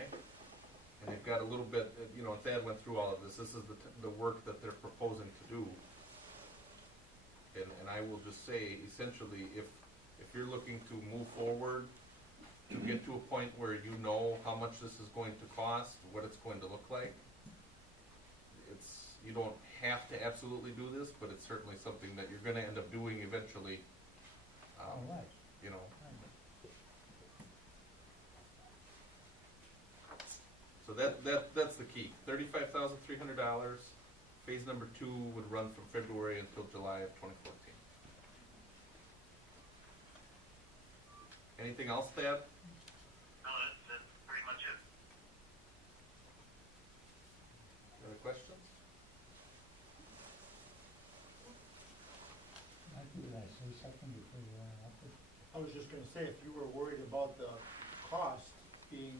And they've got a little bit, you know, Thad went through all of this. This is the work that they're proposing to do. And I will just say, essentially, if you're looking to move forward, to get to a point where you know how much this is going to cost, what it's going to look like, you don't have to absolutely do this, but it's certainly something that you're gonna end up doing eventually, All right. you know. So that's the key. $35,300. Phase number 2 would run from February until July of 2014. Anything else, Thad? No, that's pretty much it. Any other questions? I think I say second before you interrupted? I was just gonna say, if you were worried about the cost being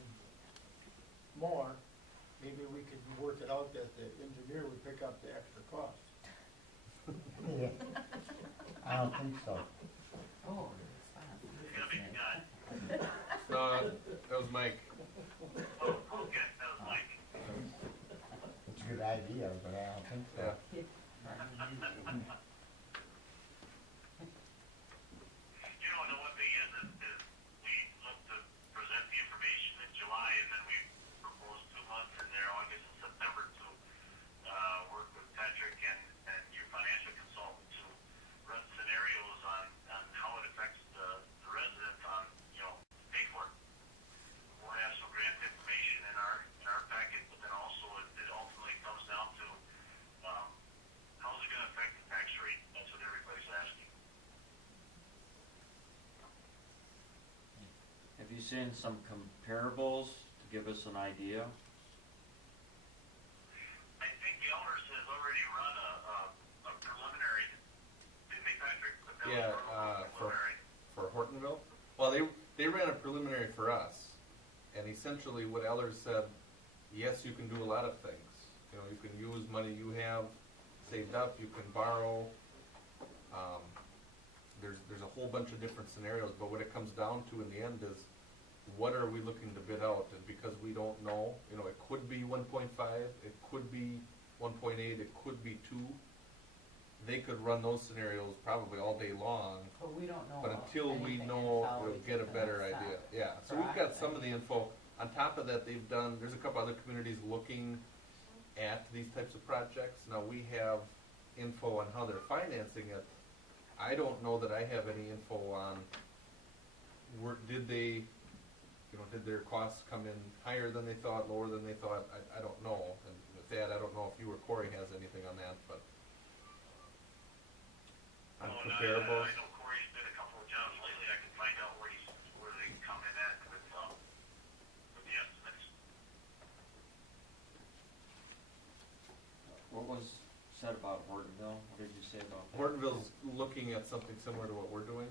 more, maybe we could work it out that the engineer would pick up the extra cost. Yeah. I don't think so. Oh, It's gonna be done. That was Mike. Oh, okay, that was Mike. It's a good idea, but I don't think so. Yeah. You know, the one thing is we look to present the information in July, and then we propose 2 months in there, August and September, to work with Patrick and your financial consultant to run scenarios on how it affects the residents on, pay for it. We'll have some grant information in our packet, but then also it ultimately comes down to how's it going to affect the tax rate? That's what everybody's asking. have you seen some comparables to give us an idea? I think Elders has already run a preliminary, didn't they, Patrick? But that was Yeah, a preliminary. for Hortonville. Well, they ran a preliminary for us, and essentially what Ellers said, yes, you can do a lot of things. You can use money you have saved up, you can borrow. There's a whole bunch of different scenarios, but what it comes down to in the end is, what are we looking to bid out? And because we don't know, it could be 1.5, it could be 1.8, it could be 2. They could run those scenarios probably all day long, But we don't know. but until we anything know, until we'll we get a can better assess. idea. Yeah, so we've got Correct. some of the info. On top of that, there's a couple other communities looking at these types of projects. Now, we have info on how they're financing it. I don't know that I have any info on, did their costs come in higher than they thought, lower than they thought? I don't know. And with that, I don't know if you or Corey has anything on that, but on Oh, no, comparables. I know Corey's did a couple of jobs lately. I can find out where they come in at with the estimates. What was said about Hortonville? What did you say about that? Hortonville's looking at something similar to what we're doing.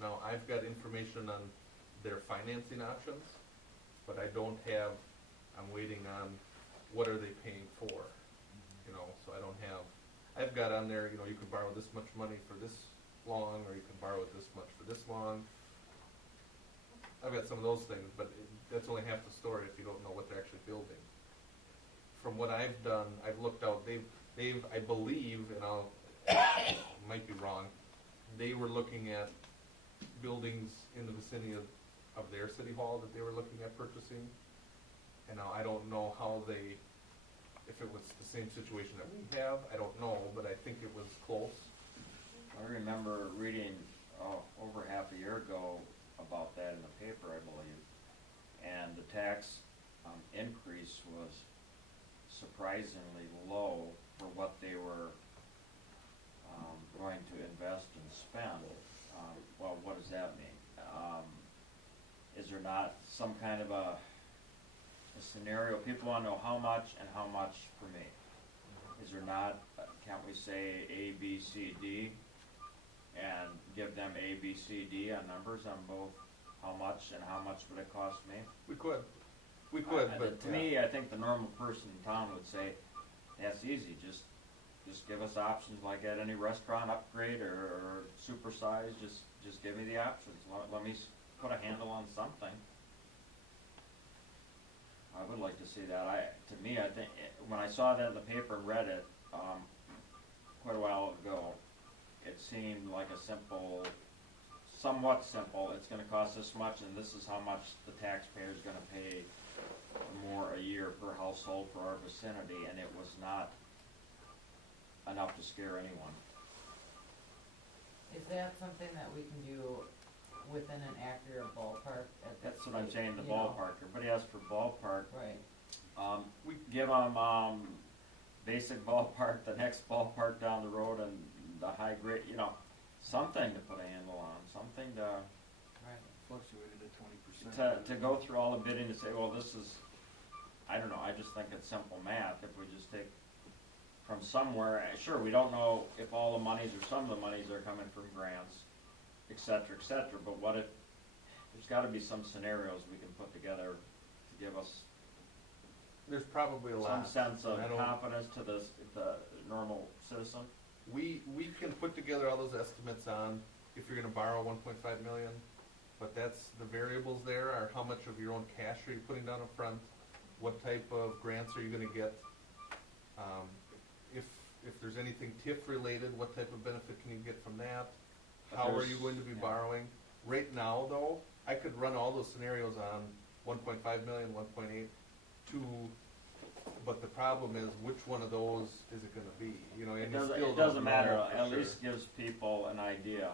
Now, I've got information on their financing options, but I don't have, I'm waiting on what are they paying for, so I don't have, I've got on there, you can borrow this much money for this long, or you can borrow it this much for this long. I've got some of those things, but that's only half the story if you don't know what they're actually building. From what I've done, I've looked out, they've, I believe, and might be wrong, they were looking at buildings in the vicinity of their city hall that they were looking at purchasing. And now I don't know how if it was the same situation that we have, I don't know, but I think it was close. I remember reading over half a year ago about that in the paper, I believe, and the tax increase was surprisingly low for what they were going to invest and spend. Well, what does that mean? Is there not some kind of a scenario? People want to know how much and how much for me. Is there not, can't we say A, B, C, D, and give them A, B, C, D on numbers on both how much and how much would it cost me? We could, but To me, I think the normal person in town would say, that's easy, just give us options like at any restaurant, upgrade or supersize, just give me the options. Let me put a handle on something. I would like to see that. To me, I think, when I saw that in the paper and read it, quite a while ago, it seemed like a somewhat simple, it's gonna cost this much and this is how much the taxpayer's gonna pay more a year per household for our vicinity, and it was not enough to scare anyone. Is that something that we can do within an accurate ballpark? That's what I'm saying, the ballpark. Everybody asks for ballpark. Right. We give them basic ballpark, the next ballpark down the road, and the high grade, something to put a handle on, something to Right. Fluctuated at 20%. to go through all the bidding to say, well, this is, I don't know, I just think it's simple math. If we just take from somewhere. Sure, we don't know if all the monies or some of the monies are coming from grants, et cetera, but what if, there's gotta be some scenarios we can put together to give us There's probably a some lot. sense of and I don't- confidence to the normal citizen. We can put together all those estimates on if you're gonna borrow 1.5 million, but that's, the variables there are how much of your own cash are you putting down up front? What type of grants are you gonna get? If there's anything TIF related, what type of benefit can you get from that? But How are there's- you going to be yeah. borrowing? Right now, though, I could run all those scenarios on 1.5 million, 1.8, 2, but the problem is, which one of those is it gonna be? You know, and you still It don't doesn't know matter, for at sure. least gives people an idea,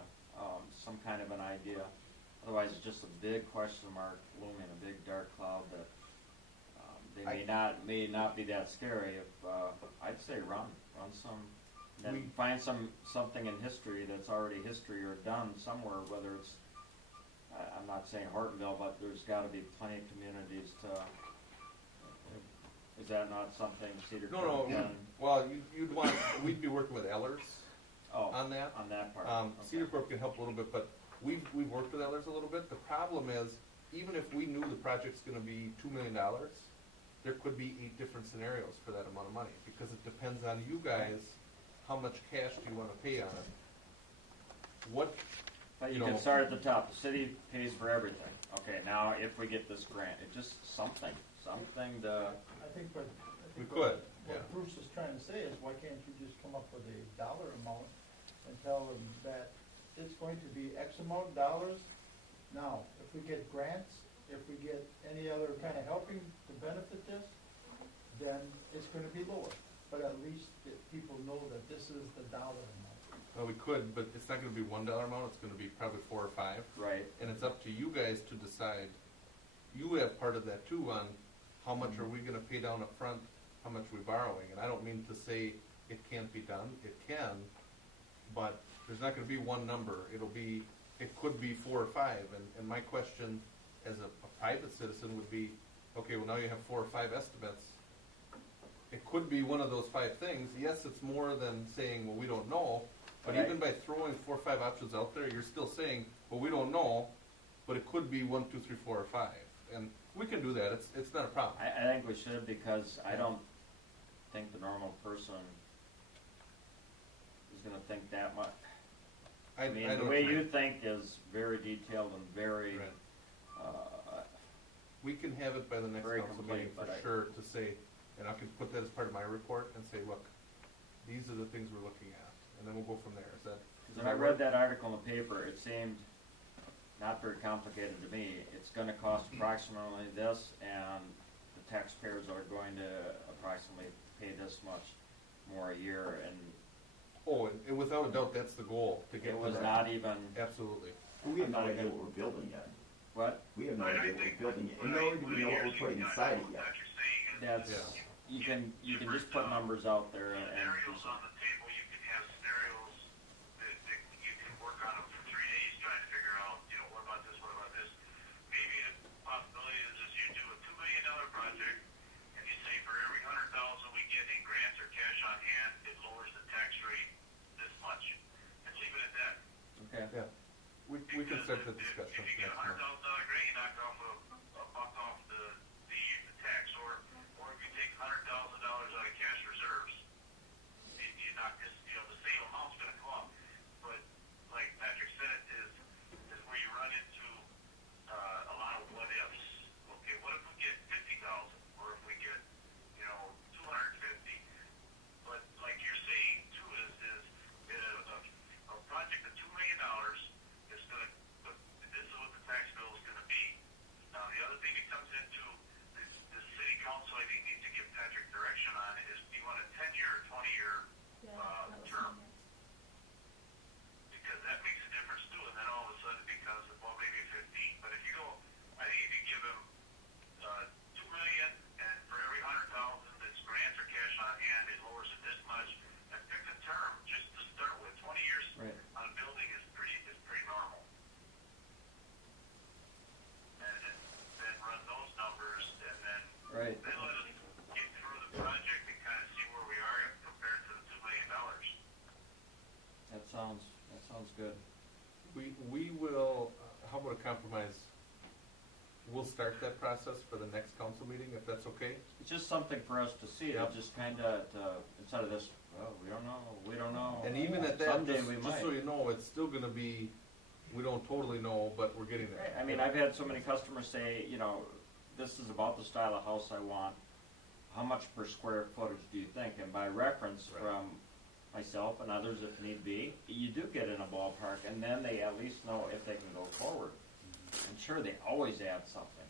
some kind of an idea. Otherwise, it's just a big question mark looming, a big dark cloud that, they may not be that scary if, I'd say run some, then find something in history that's already history or done somewhere, whether it's, I'm not saying Hortonville, but there's gotta be plenty of communities to, is that not something Cedar Corp No, can? well, you'd want, we'd be working with Ellers Oh, on that. on that part. Okay. Cedar Corp can help a little bit, but we've worked with Ellers a little bit. The problem is, even if we knew the project's gonna be $2 million, there could be 8 different scenarios for that amount of money, because it depends on you guys, how much cash do you wanna pay on it? What, But you you can know- start at the top, the city pays for everything. Okay, now if we get this grant, it just something to, I think what, We could, yeah. what Bruce is trying to say is, why can't you just come up with a dollar amount and tell them that it's going to be X amount of dollars? Now, if we get grants, if we get any other kind of helping to benefit this, then it's gonna be lower. But at least people know that this is the dollar amount. well, we could, but it's not gonna be $1 amount, it's gonna be probably 4 or 5. right? And it's up to you guys to decide. You have part of that too on how much are we gonna pay down up front, how much are we borrowing? And I don't mean to say it can't be done, it can, but there's not gonna be one number. It could be 4 or 5, and my question as a private citizen would be, okay, well, now you have 4 or 5 estimates. It could be one of those 5 things. Yes, it's more than saying, well, we don't know, but Right. even by throwing 4 or 5 options out there, you're still saying, well, we don't know, but it could be 1, 2, 3, 4, or 5. And we can do that, it's not a problem. I think we should, because I don't think the normal person is gonna think that much. I mean, the don't way agree. you think is very detailed and very, Right. We can have it by the next Very council complete, meeting for but sure to say, and I can put that as part of my report and say, look, these are the things we're looking at, and then we'll go from there. Is that? when I read that article in the paper, it seemed not very complicated to me. It's gonna cost approximately this, and the taxpayers are going to approximately pay this much more a year, and Oh, and without a doubt, that's the goal, to get it to was that. not even, Absolutely. We have no I'm not idea even- what we're building yet. what? We have no idea what we're building yet. And nor do we know what we're putting inside it yet. That's, you can just put numbers out there and. Scenarios on the table, you can have scenarios that you can work on them for 3 days trying to figure out, what about this, what about this? Maybe the possibility is you do a $2 million project and you say for every 100,000 we get in grants or cash on hand, it lowers the tax rate this much. And leave it at that. Okay. Yeah. We can start the discussion If you get a next month. $100,000 grant, you knock off a buck off the tax, or if you take $100,000 out of cash reserves, you knock sounds good. We will, how about a compromise? We'll start that process for the next council meeting, if that's okay? It's just something for us to see, Yep. just kinda, instead of this, well, we don't know. And even at that, Someday just, we just might. so you know, it's still gonna be, we don't totally know, but we're getting there. Right, I mean, I've had so many customers say, you know, this is about the style of house I want. How much per square footage do you think? And by reference Right. from myself and others if need be, you do get in a ballpark, and then they at least know if they can go forward. And sure, they always add something.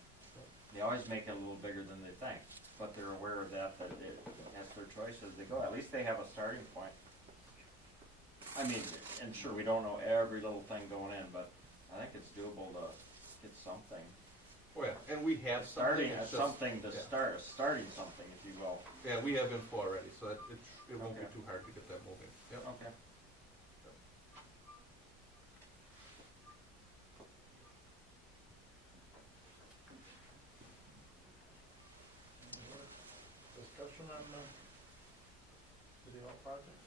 They always make it a little bigger than they think, but they're aware of that's their choice as they go. At least they have a starting point. I mean, and sure, we don't know every little thing going in, but I think it's doable to get something. Oh, yeah, and we have something. Starting it's just- something to yeah. starting something, if you will. Yeah, we have info already, so that it won't be Okay. too hard to get that moving. Yep. Okay. Discussion on the City Hall project?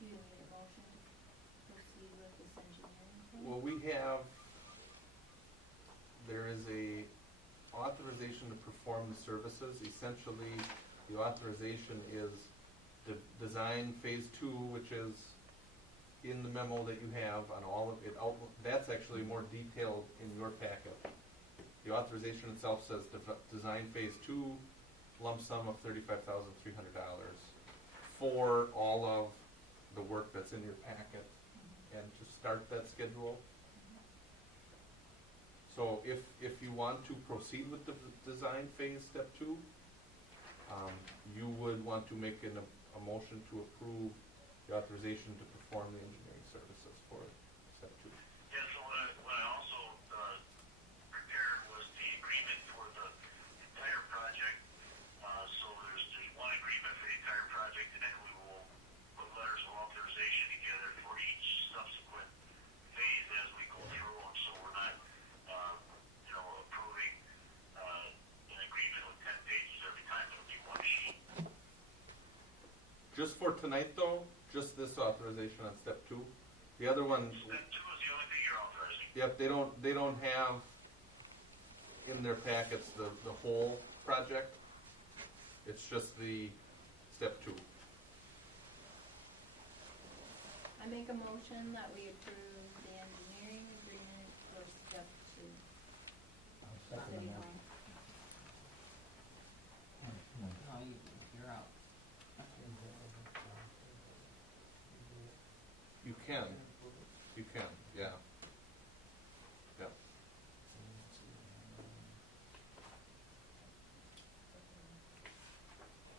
You need a motion to proceed with this engineering thing? Well, there is a authorization to perform the services. Essentially, the authorization is the design phase 2, which is in the memo that you have on all of it. That's actually more detailed in your packet. The authorization itself says design phase 2, lump sum of $35,300 for all of the work that's in your packet, and to start that schedule. So if you want to proceed with the design phase step 2, you would want to make a motion to approve the authorization to perform the engineering services for step 2. Yeah, so what I also prepared was the agreement for the entire project. So there's the one agreement for the entire project, and then we will put letters of authorization together for each subsequent phase as we go through them. So we're not, approving an agreement with 10 pages every time. It'll be one sheet. Just for tonight though, just this authorization on step 2. The other one, Step 2 is the only thing you're authorizing. yep, they don't have in their packets the whole project. It's just the step 2. I make a motion that we approve the engineering agreement for step 2. I'll second City the Hall. motion. No, you're out. You can, yeah. Yep.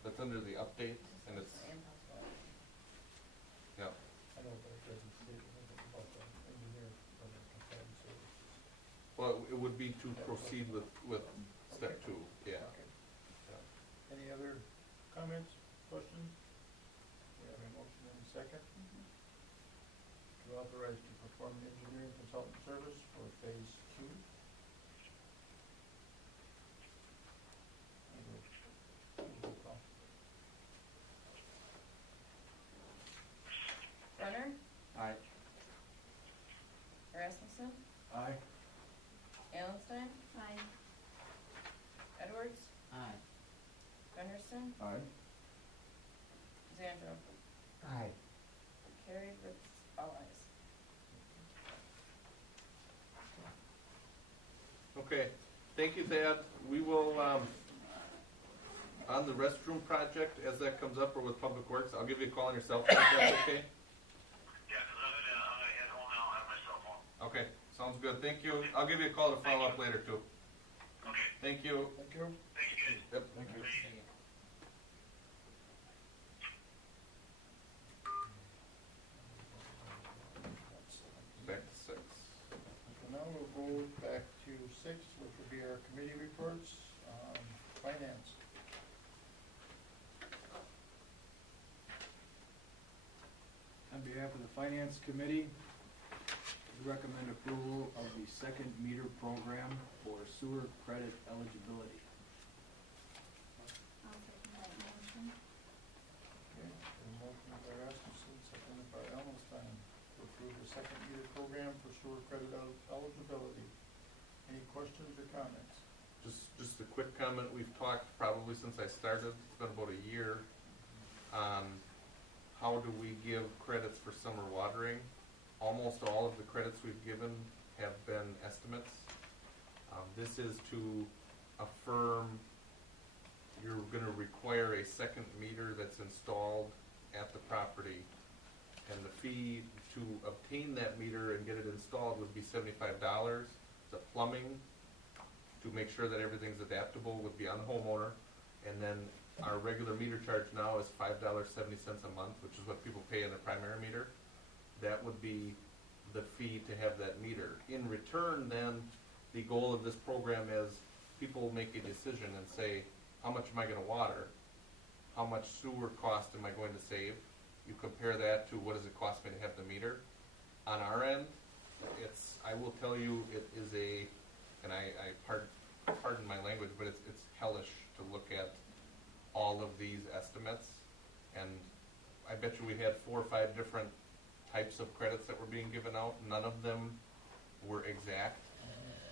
That's under the update, and it's, yeah. I know, but it doesn't say anything about the engineer or the consultant services. Well, it would be to proceed with step 2, yeah. Yeah. Any other comments, questions? We have a motion and a second. To authorize to perform the engineering consultant service for phase 2. Roll call. Brunner, Aye. Rasmussen, Aye. Allenstein, Aye. Edwards, Aye. Gunderson, Aye. Zandro. Aye. Carried with all ayes. Okay, thank you, Thad. We will, on the restroom project, as that comes up, or with Public Works, I'll give you a call on your cell phone, if that's okay? Yeah, because I'm gonna head home now. I have my cell phone. Okay, sounds good. Thank you. I'll give you a call to follow up later, too. Okay. Thank you. Thank you. Thank you, guys. Yep, thank you. Back to 6. Okay, now we'll go back to 6, which will be our committee reports, finance. On behalf of the Finance Committee, we recommend approval of the second meter program for sewer credit eligibility. I'll second that motion. sewer credit eligibility. Any questions or comments? Just a quick comment. We've talked probably since I started, it's been about a year, on how do we give credits for summer watering. Almost all of the credits we've given have been estimates. This is to affirm you're going to require a second meter that's installed at the property, and the fee to obtain that meter and get it installed would be $75. The plumbing, to make sure that everything's adaptable, would be on the homeowner, and then our regular meter charge now is $5.70 a month, which is what people pay in the primary meter. That would be the fee to have that meter. In return, then, the goal of this program is people make a decision and say, how much am I going to water? How much sewer cost am I going to save? You compare that to what does it cost me to have the meter. On our end, I will tell you, it is and I pardon my language, but it's hellish to look at all of these estimates. And I bet you we had 4 or 5 different types of credits that were being given out. None of them were exact.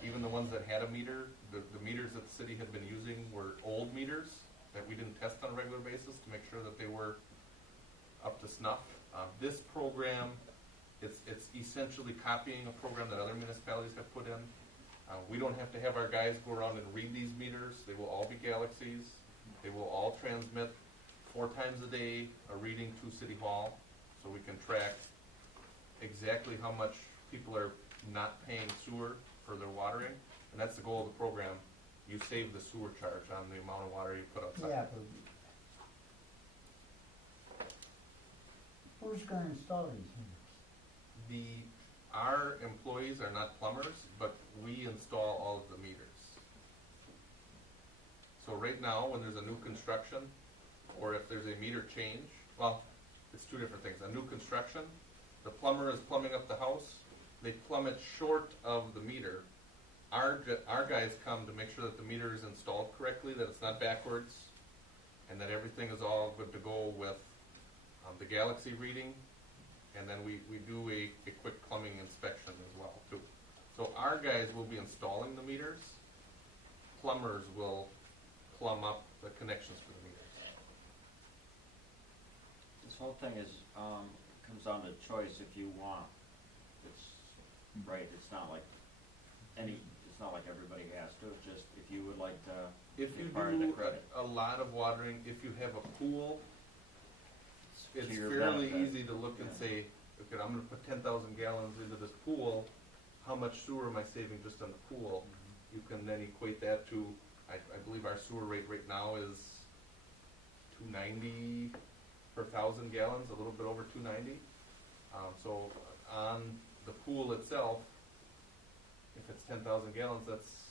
Even the ones that had a meter, the meters that the city had been using were old meters that we didn't test on a regular basis to make sure that they were up to snuff. This program, it's essentially copying a program that other municipalities have put in. We don't have to have our guys go around and read these meters. They will all be galaxies. They will all transmit 4 times a day a reading to City Hall, so we can track exactly how much people are not paying sewer for their watering, and that's the goal of the program. You save the sewer charge on the amount of water you put outside. Yeah, but who's gonna install these meters? Our employees are not plumbers, but we install all of the meters. So right now, when there's a new construction, or if there's a meter change, well, it's 2 different things. A new construction, the plumber is plumbing up the house, they plumb it short of the meter. Our guys come to make sure that the meter is installed correctly, that it's not backwards, and that everything is all good to go with the galaxy reading. And then we do a quick plumbing inspection as well, too. So our guys will be installing the meters. Plumbers will plumb up the connections for the meters. This whole thing is, comes down to choice if you want. It's, right, it's not like everybody has to, it's just if you would like to If you be part of the do credit. a lot of watering, if you have a pool, it's to your fairly benefit. easy to look and Yeah. say, okay, I'm going to put 10,000 gallons into this pool. How much sewer am I saving just on the pool? You can then equate that to, I believe our sewer rate right now is $2.90 per 1,000 gallons, a little bit over $2.90. So on the pool itself, if it's 10,000 gallons, that's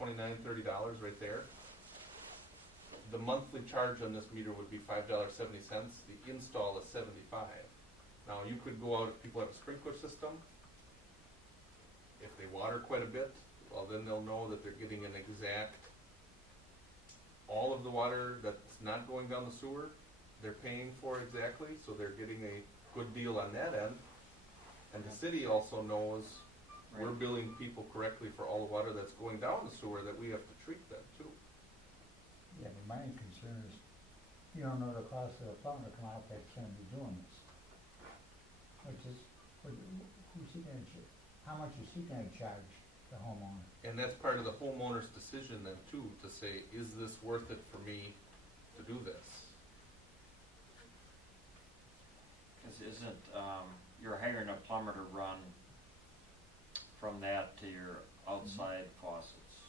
$29, $30 right there. The monthly charge on this meter would be $5.70. The install is $75. Now you could go out if people have a sprinkler system. If they water quite a bit, well then they'll know that they're getting an exact, all of the water that's not going down the sewer, they're paying for exactly, so they're getting a good deal on that end. And the city also knows we're billing people correctly for all the water that's going down the sewer, that we have to treat them too. Yeah, but my concern is, you don't know the cost of the plumber to come out that's gonna be doing this. Who's he gonna how much is he gonna charge the homeowner? And that's part of the homeowner's decision then too, to say, is this worth it for me to do this? Because isn't, you're hiring a plumber to run from that to your outside faucets.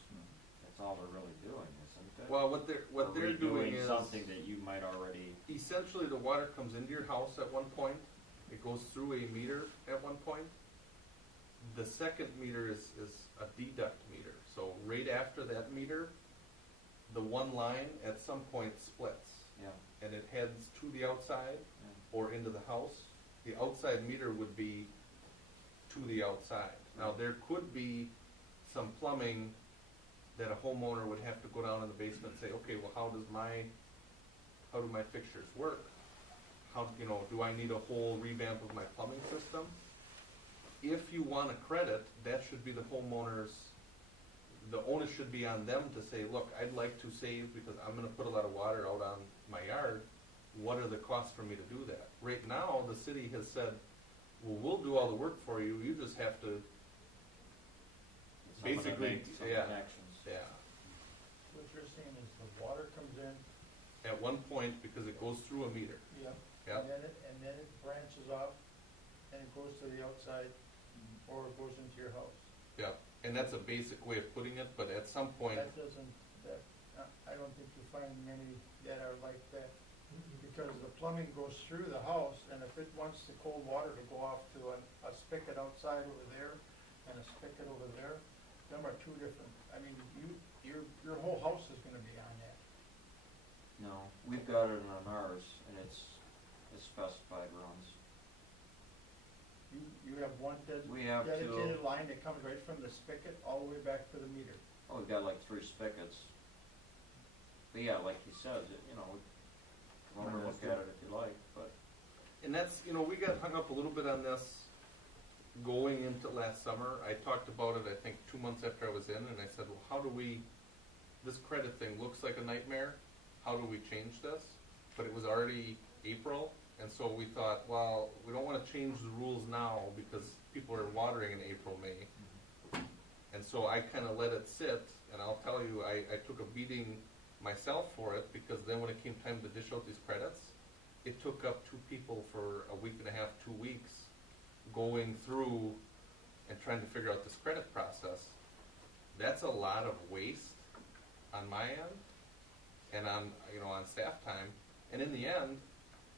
That's all they're really doing, isn't it? Well, what they're doing is something that you might already. essentially the water comes into your house at one point. It goes through a meter at one point. The second meter is a deduct meter. So right after that meter, the one line at some point splits. Yeah. And it heads to the outside Yeah. or into the house. The outside meter would be to the outside. Now there could be some plumbing that a homeowner would have to go down in the basement and say, okay, well how do my fixtures work? Do I need a whole revamp of my plumbing system? if you want a credit, that should be the homeowners, the onus should be on them to say, look, I'd like to save because I'm gonna put a lot of water out on my yard. What are the costs for me to do that? Right now, the city has said, well, we'll do all the work for you, you just have to Someone to basically, make some yeah, connections. yeah. What you're saying is the water comes in, At one point, because it goes through a meter. yep, Yep. and then it branches off, and it goes to the outside, or it goes into your house. Yeah, and that's a basic way of putting it, but at some point, That doesn't, I don't think you find many that are like that, because the plumbing goes through the house, and if it wants the cold water to go off to a spigot outside over there, and a spigot over there, them are two different, I mean, your whole house is gonna be on that. No, we've got it on ours, and it's specified runs. You have one We have dedicated two. line that comes right from the spigot all the way back to the meter. Oh, we've got like 3 spigots. But yeah, like he says, come over and look at it if you like, but. and that's, we got hung up a little bit on this going into last summer. I talked about it, I think, 2 months after I was in, and I said, well, how do we, this credit thing looks like a nightmare, how do we change this? But it was already April, and so we thought, well, we don't wanna change the rules now, because people are watering in April, May. And so I kinda let it sit, and I'll tell you, I took a beating myself for it, because then when it came time to dish out these credits, it took up 2 people for a week and a half, 2 weeks, going through and trying to figure out this credit process. That's a lot of waste on my end, and on staff time, and in the end,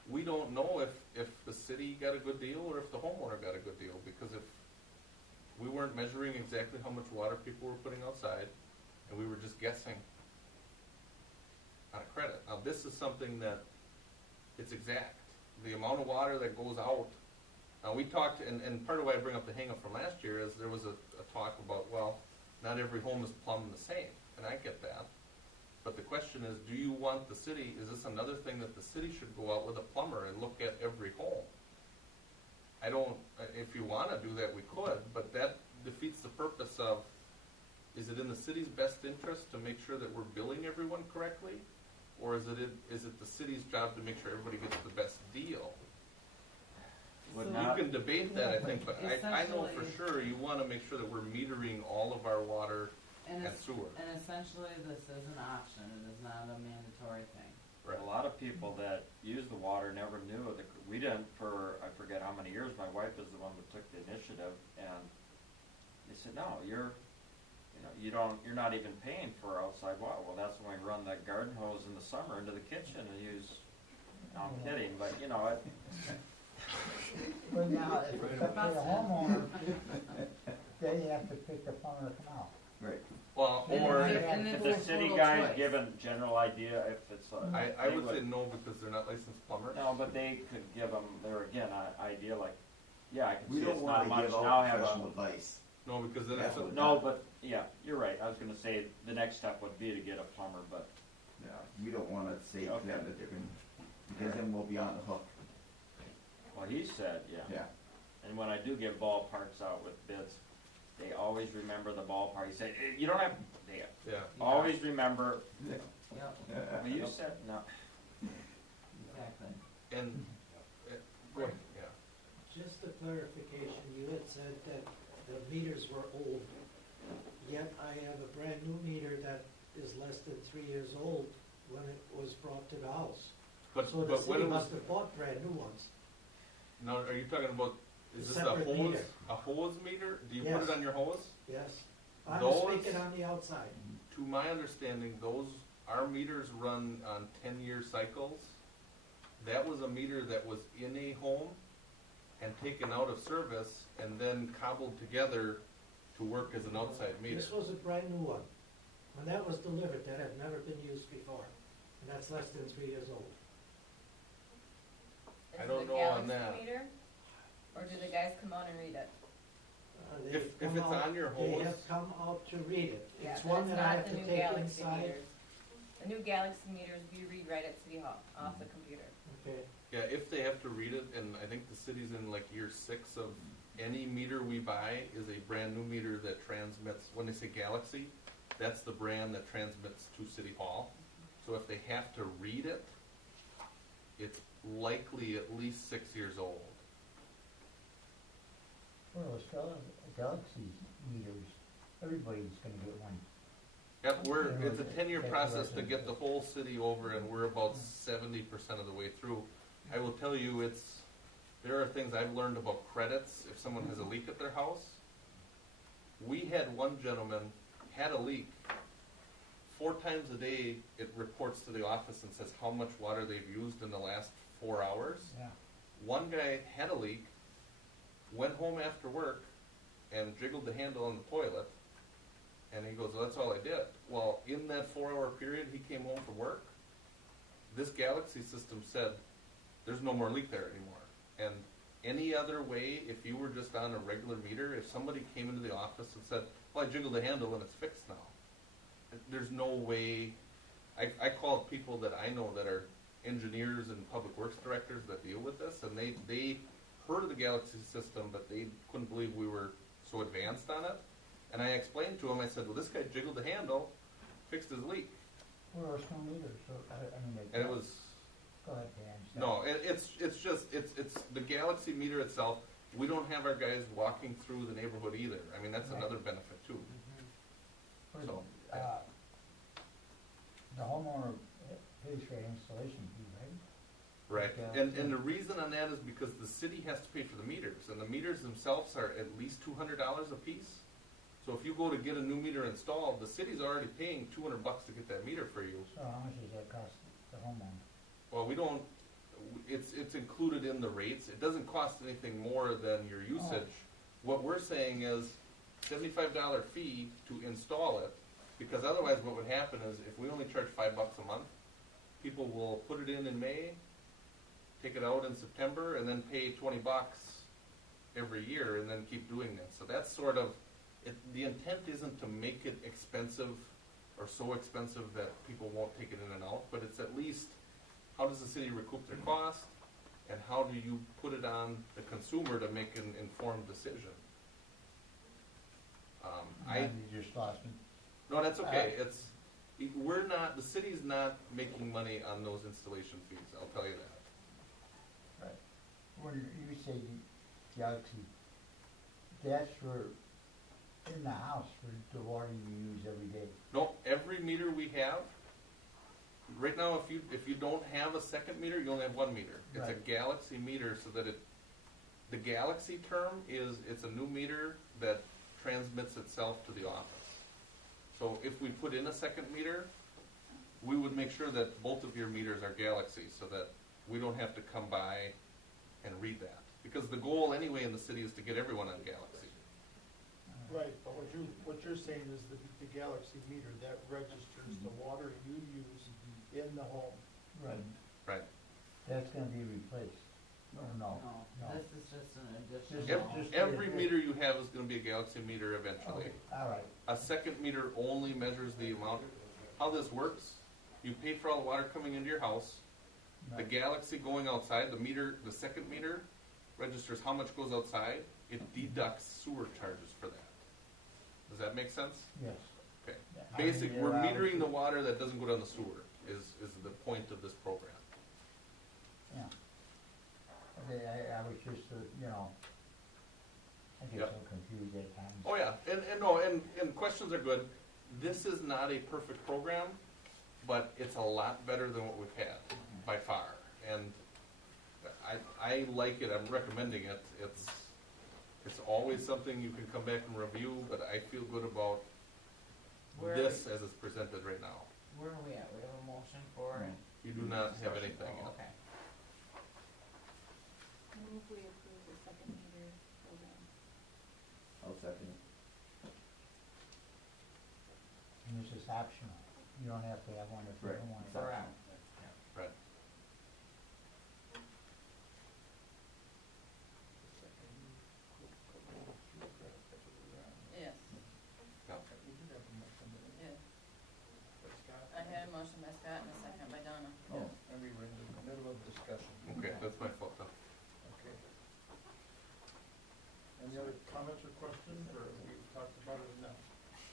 we don't know if the city got a good deal or if the homeowner got a good deal, because if we weren't measuring exactly how much water people were putting outside, and we were just guessing on a credit. Now, this is something that it's exact. The amount of water that goes out. Now, we talked, and part of why I bring up the hang-up from last year is there was a talk about, well, not every home is plumbed the same, and I get that. But the question is, do you want the city, is this another thing that the city should go out with a plumber and look at every home? I don't, if you want to do that, we could, but that defeats the purpose of, is it in the city's best interest to make sure that we're billing everyone correctly? Or is it the city's job to make sure everybody gets the best deal? Would You not, can debate that, I think, but I know for Essentially- sure you want to make sure that we're metering all of our water and sewer. And essentially, this is an option, it is not a mandatory thing. Right. a lot of people that use the water never knew we didn't for, I forget how many years, my wife is the one that took the initiative, and they said, no, you're not even paying for outside water. Well, that's when we run that garden hose in the summer into the kitchen and use, no, I'm kidding, but it, But now, if it's up to the homeowner, they have to pick the plumber to come out. Right. Well, And or it's- if, and if it's the a city total guys choice. give a general idea if it's I they would say no, because they're not licensed plumbers. No, but they could give them, there again, an idea like, yeah, I can We see don't it's not wanna much, give now out have professional a, advice. No, because then That's it's a, what- no, but, yeah, you're right, I was gonna say, the next step would be to get a plumber, but, Yeah, we don't wanna say to Okay. them that they're gonna, because then we'll be on the hook. well, he said, yeah. Yeah. And when I do give ballparks out with bids, they always remember the ballpark, he said, you don't have, they yeah. always remember, Yep, well, you said, no, exactly. And, go ahead, yeah. Just a clarification, you had said that the meters were old, yet I have a brand new meter that is less than 3 years old when it was brought to the house. But So the when city it was, must have bought brand new ones. no, are you talking about, is this a Separate hose, meter. a hose meter? Do you put Yes. it on your hose? Yes, I'm Those- speaking on the outside. To my understanding, our meters run on 10-year cycles. That was a meter that was in a home and taken out of service and then cobbled together to work as an outside meter. This was a brand new one. When that was delivered, that had never been used before, and that's less than 3 years old. I don't know on that. Meter? Or do the guys come out and read it? They've If come it's out- on your They hose- have come out to read it. Yeah, It's but one it's that I not have the to new take Galaxy inside. meters. The new Galaxy meters we read right at City Hall, off the computer. Okay, Yeah, if they have to read it, and I think the city's in like year 6 of any meter we buy is a brand new meter that transmits, when they say Galaxy, that's the brand that transmits to City Hall. So if they have to read it, it's likely at least 6 years old. Well, those Galaxy meters, everybody's gonna get one. Yep, it's a 10-year process to get the whole city over, and we're about 70% of the way through. I will tell you, there are things I've learned about credits if someone has a leak at their house. We had one gentleman had a leak. 4 times a day, it reports to the office and says how much water they've used in the last 4 hours. Yeah. One guy had a leak, went home after work, and jiggled the handle on the toilet. And he goes, well, that's all I did. Well, in that 4-hour period, he came home from work. This Galaxy system said, there's no more leak there anymore. And any other way, if you were just on a regular meter, if somebody came into the office and said, well, I jiggled the handle and it's fixed now. There's no way. I called people that I know that are engineers and public works directors that deal with this, and they heard of the Galaxy system, but they couldn't believe we were so advanced on it. And I explained to him, I said, well, this guy jiggled the handle, fixed his leak. Well, there's no meter, so, I mean. And it was, Go ahead, Dan. no, it's the Galaxy meter itself. We don't have our guys walking through the neighborhood either. I mean, that's Right. another benefit too. So, yeah. The homeowner pays for installation fee, right? Right, Yeah. and the reason on that is because the city has to pay for the meters, and the meters themselves are at least $200 a piece. So if you go to get a new meter installed, the city's already paying $200 to get that meter for you. So how much does that cost the homeowner? Well, we don't, it's included in the rates. It doesn't cost anything more than your usage. What we're saying is $75 fee to install it, because otherwise what would happen is if we only charge $5 a month, people will put it in May, take it out in September, and then pay $20 every year and then keep doing that. So that's sort of, the intent isn't to make it expensive or so expensive that people won't take it in and out, but it's at least, how does the city recoup their cost, and how do you put it on the consumer to make an informed decision? You just lost me. No, that's okay. The city's not making money on those installation fees, I'll tell you that. Right. When you say Galaxy, that's for, in the house, for the water you use every day. No, every meter we have, right now, if you don't have a second meter, you only have one meter. It's a Right. Galaxy meter, so that the Galaxy term is, it's a new meter that transmits itself to the office. So if we put in a second meter, we would make sure that both of your meters are Galaxy, so that we don't have to come by and read that. Because the goal anyway in the city is to get everyone on Galaxy. Right, but what you're saying is that the Galaxy meter, that registers the water you use in the home. Right. Right. That's gonna be replaced. Or no? No, this is just an additional. Just- Every meter you have is gonna be a Galaxy meter eventually. Okay, all right. A second meter only measures the amount. How this works, you pay for all the water coming into your house. The Right. Galaxy going outside, the second meter registers how much goes outside. It deducts sewer charges for that. Does that make sense? Yes. Okay. Yeah, how many Basic, we're hours? metering the water that doesn't go down the sewer, is the point of this program. Yeah. Okay, I was just, I get Yeah. so confused at times. Oh, yeah, and questions are good. This is not a perfect program, but it's a lot better than what we've had, by far. And I like it, I'm recommending it. It's always something you can come back and review, but I feel good about Where are this we- as it's presented right now. Where are we at? We have a motion for it? You do not have anything Oh, yet. okay. Move we approve the second meter program. I'll second it. And this is optional. You don't have to have one if you Right. don't want it. Correct. Right. Yes, Yeah. We did have a motion, didn't we? yes. By Scott? I had a motion by Scott and a second by Donna. Yes. And we were in the middle of discussion. Okay, that's my fault then. Okay. Any other comments or questions, or we've talked about it enough?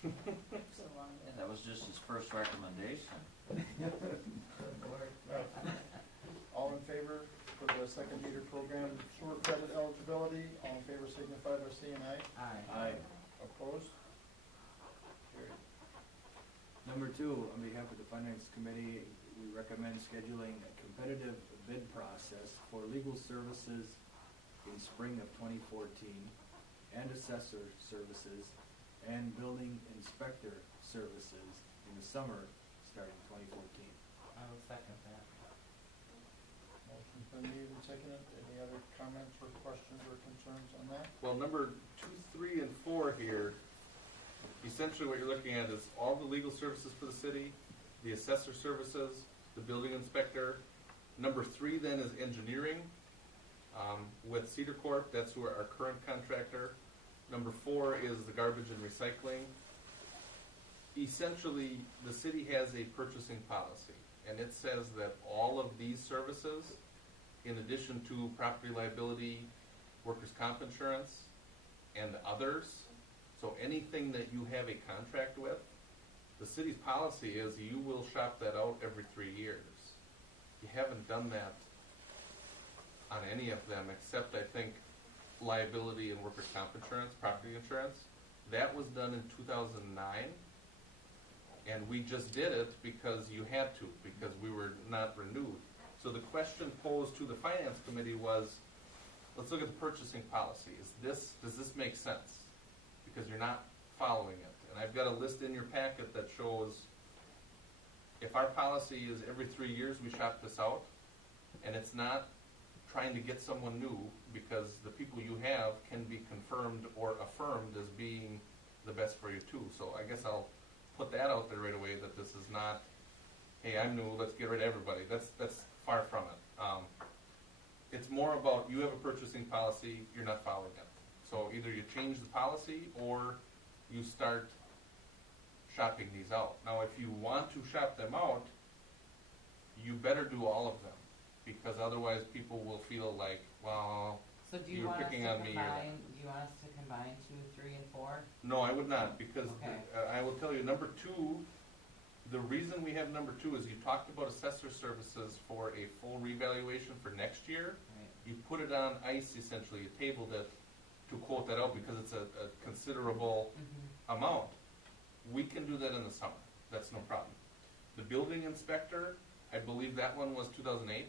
Yeah, that was just his first recommendation. All in favor for the second meter program sewer credit eligibility, all in favor signify by saying aye. Aye. Aye. Opposed? Carried. Number two, on behalf of the Finance Committee, we recommend scheduling a competitive bid process for legal services in spring of 2014 and assessor services and building inspector services in the summer starting 2014. I will second that. Motion's been made and seconded. Any other comments or questions or concerns on that? Well, number 2, 3, and 4 here, essentially what you're looking at is all the legal services for the city, the assessor services, the building inspector. Number 3 then is engineering with Cedar Corp. That's who our current contractor. Number 4 is the garbage and recycling. Essentially, the city has a purchasing policy, and it says that all of these services, in addition to property liability, workers' comp insurance, and others, so anything that you have a contract with, the city's policy is you will shop that out every 3 years. You haven't done that on any of them except, I think, liability and workers' comp insurance, property insurance. That was done in 2009, and we just did it because you had to, because we were not renewed. So the question posed to the Finance Committee was, let's look at the purchasing policy. Does this make sense? Because you're not following it. And I've got a list in your packet that shows if our policy is every 3 years we shop this out, and it's not trying to get someone new, because the people you have can be confirmed or affirmed as being the best for you too. So I guess I'll put that out there right away, that this is not, hey, I'm new, let's get rid of everybody. That's far from it. It's more about you have a purchasing policy, you're not following it. So either you change the policy or you start shopping these out. Now, if you want to shop them out, you better do all of them, because otherwise people will feel like, well, So do you you're want us to picking on me. combine, do you want us to combine 2, 3, and 4? No, I would not, because Okay. I will tell you, number 2, the reason we have number 2 is you talked about assessor services for a full revaluation for next year. Right. You put it on ice, essentially, you tabled it to quote that out because it's a considerable Mm-hmm. amount. We can do that in the summer, that's no problem. The building inspector, I believe that one was 2008,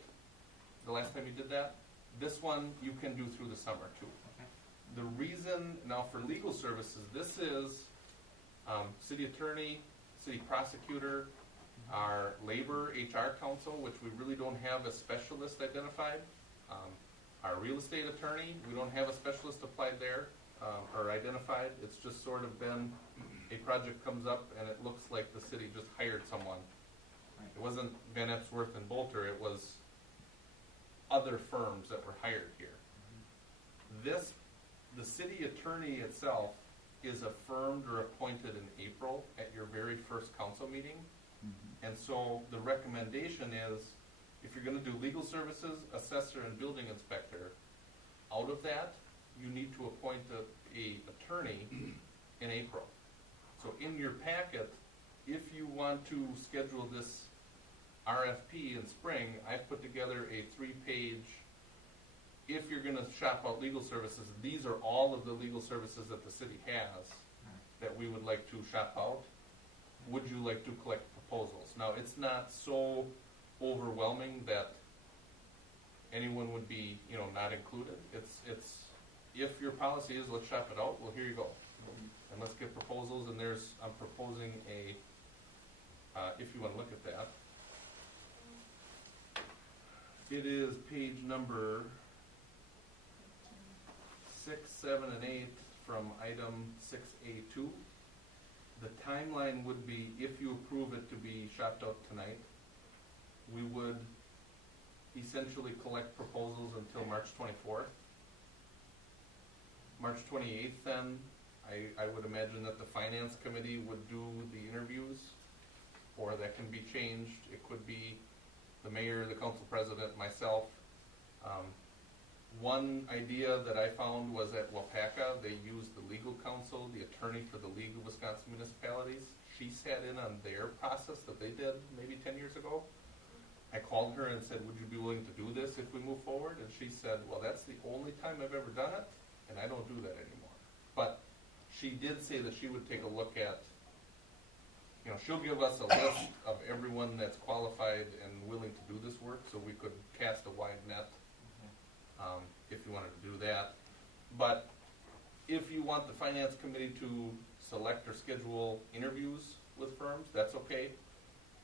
the last time you did that. This one you can do through the summer too. Okay. The reason, now for legal services, this is city attorney, city prosecutor, our labor HR counsel, which we really don't have a specialist identified. Our real estate attorney, we don't have a specialist applied there or identified. It's just sort of been a project comes up and it looks like the city just hired someone. Right. It wasn't Van Epsworth and Bolter, it was other firms that were hired here. This, the city attorney itself is affirmed or appointed in April at your very first council meeting. And so the recommendation is, if you're gonna do legal services, assessor, and building inspector, out of that, you need to appoint a attorney in April. So in your packet, if you want to schedule this RFP in spring, I've put together a 3-page, if you're gonna shop out legal services, these are all of the legal services that the city has that we would like to shop out. Would you like to collect proposals? Now, it's not so overwhelming that anyone would be, not included. It's if your policy is let's shop it out, well, here you go. And let's get proposals, and I'm proposing if you want to look at that. It is page number 6, 7, and 8 from item 6A2. The timeline would be, if you approve it to be shopped out tonight, we would essentially collect proposals until March 24th. March 28th then, I would imagine that the Finance Committee would do the interviews, or that can be changed. It could be the mayor, the council president, myself, One idea that I found was at Waupaca, they used the legal counsel, the attorney for the League of Wisconsin Municipalities. She sat in on their process that they did maybe 10 years ago. I called her and said, would you be willing to do this if we move forward? And she said, well, that's the only time I've ever done it, and I don't do that anymore. But she did say that she would take a look at, you know, she'll give us a list of everyone that's qualified and willing to do this work, so we could cast a wide net if you wanted to do that. But if you want the finance committee to select or schedule interviews with firms, that's okay.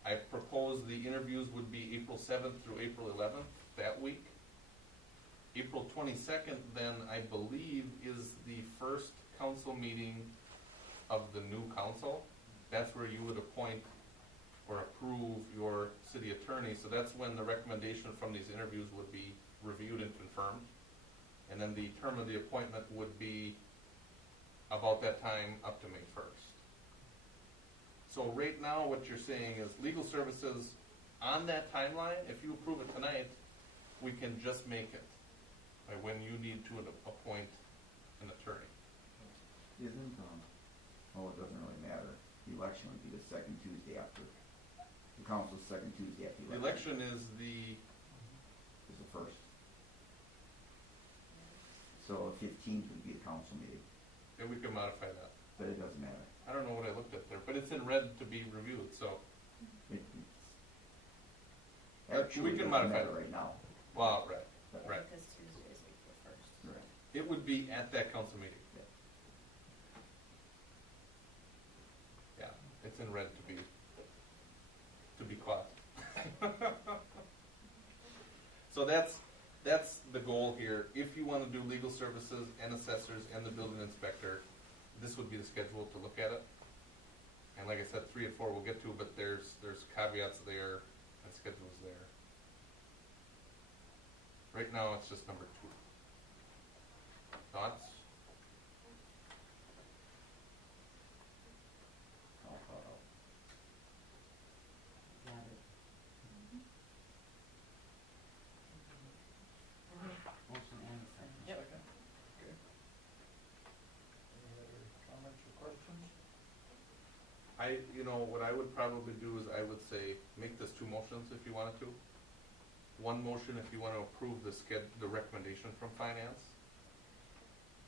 I propose the interviews would be April 7th through April 11th that week. April 22nd, then, I believe, is the first council meeting of the new council. That's where you would appoint or approve your city attorney. So that's when the recommendation from these interviews would be reviewed and confirmed. And then the term of the appointment would be about that time up to May 1st. So right now what you're saying is legal services on that timeline, if you approve it tonight, we can just make it by when you need to appoint an attorney. Isn't, well, it doesn't really matter. The election would be the second Tuesday after. The council's second Tuesday after The the election. election is the, Is the first. So 15th would be a council meeting, and we can modify that. but it doesn't matter. I don't know what I looked at there, but it's in red to be reviewed, so, It's But actually we can doesn't modify matter it. right now. well, right. But- Right. Because Tuesday is April first. Right. It would be at that council meeting. Yeah, it's in red to be caught. So that's the goal here. If you want to do legal services and assessors and the building inspector, this would be the schedule to look at it. And like I said, 3 and 4 we'll get to, but there's caveats there and schedules there. Right now, it's just number 2. Thoughts? All thought out. Got it. Motion and a second. Yep. Second? Okay. Any other comments or questions? What I would probably do is I would say, make this 2 motions if you wanted to. One motion if you want to approve the recommendation from finance.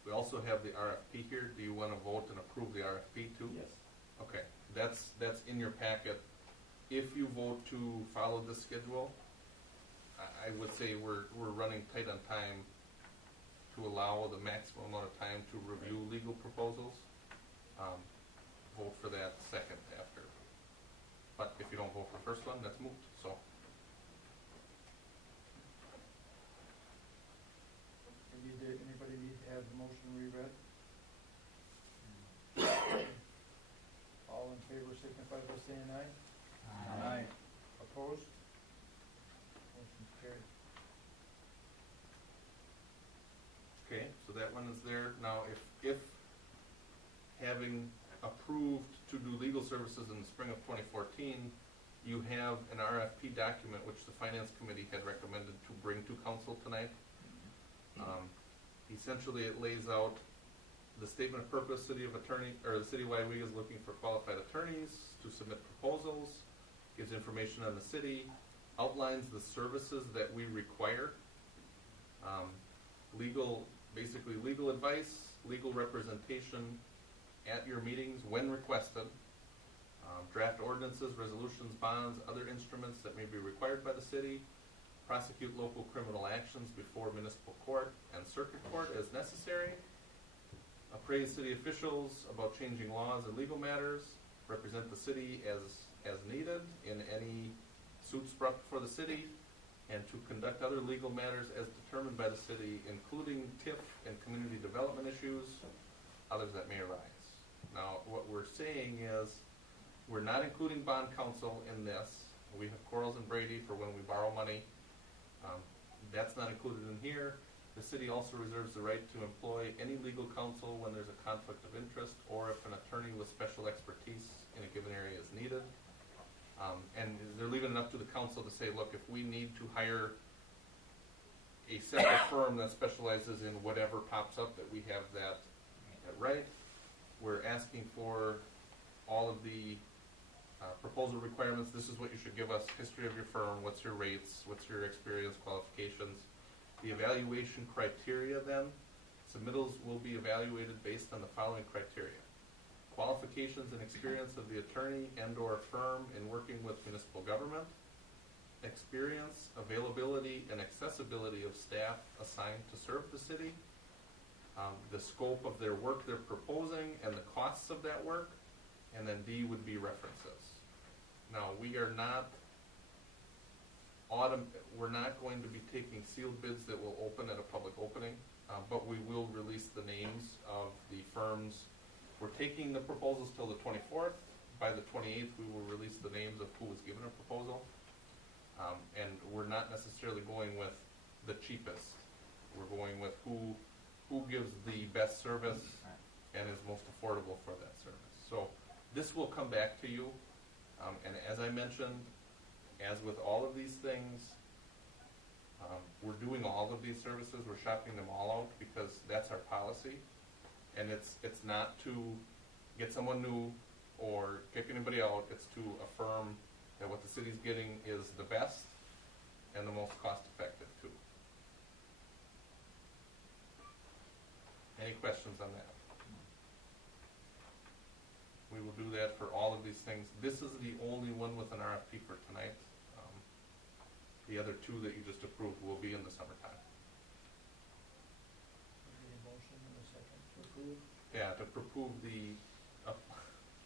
We also have the RFP here. Do you want to vote and approve the RFP too? Yes. Okay, that's in your packet. If you vote to follow this schedule, I would say we're running tight on time to allow the maximum amount of time to review legal proposals. Vote for that second after. But if you don't vote for the first one, that's moved, so. Anybody need to have the motion reread? All in favor signify by saying aye. Aye. Opposed? Motion's carried. Okay, so that one is there. Now, if having approved to do legal services in the spring of 2014, you have an RFP document which the Finance Committee had recommended to bring to council tonight. Essentially, it lays out the statement of purpose. City of Attorney, or the City of Weyauwega is looking for qualified attorneys to submit proposals, gives information on the city, outlines the services that we require, basically legal advice, legal representation at your meetings when requested, draft ordinances, resolutions, bonds, other instruments that may be required by the city, prosecute local criminal actions before municipal court and circuit court as necessary, appraise city officials about changing laws and legal matters, represent the city as needed in any suits brought before the city, and to conduct other legal matters as determined by the city, including TIF and community development issues, others that may arise. Now, what we're saying is, we're not including bond counsel in this. We have Quarles and Brady for when we borrow money. That's not included in here. The city also reserves the right to employ any legal counsel when there's a conflict of interest or if an attorney with special expertise in a given area is needed. And they're leaving it up to the council to say, look, if we need to hire a separate firm that specializes in whatever pops up that we have that right. We're asking for all of the proposal requirements. This is what you should give us: history of your firm, what's your rates, what's your experience, qualifications. The evaluation criteria then, submittals will be evaluated based on the following criteria: qualifications and experience of the attorney and or firm in working with municipal government, experience, availability, and accessibility of staff assigned to serve the city, the scope of their work they're proposing and the costs of that work, and then D would be references. Now, we are not we're not going to be taking sealed bids that will open at a public opening, but we will release the names of the firms. We're taking the proposals till the 24th. By the 28th, we will release the names of who was given a proposal. And we're not necessarily going with the cheapest. We're going with who gives the best service and is most affordable for that service. So this will come back to you. And as I mentioned, as with all of these things, we're doing all of these services. We're shopping them all out because that's our policy. And it's not to get someone new or kick anybody out. It's to affirm that what the city's getting is the best and the most cost-effective too. Any questions on that? We will do that for all of these things. This is the only one with an RFP for tonight. The other two that you just approved will be in the summertime. Need a motion and a second to approve? Yeah, to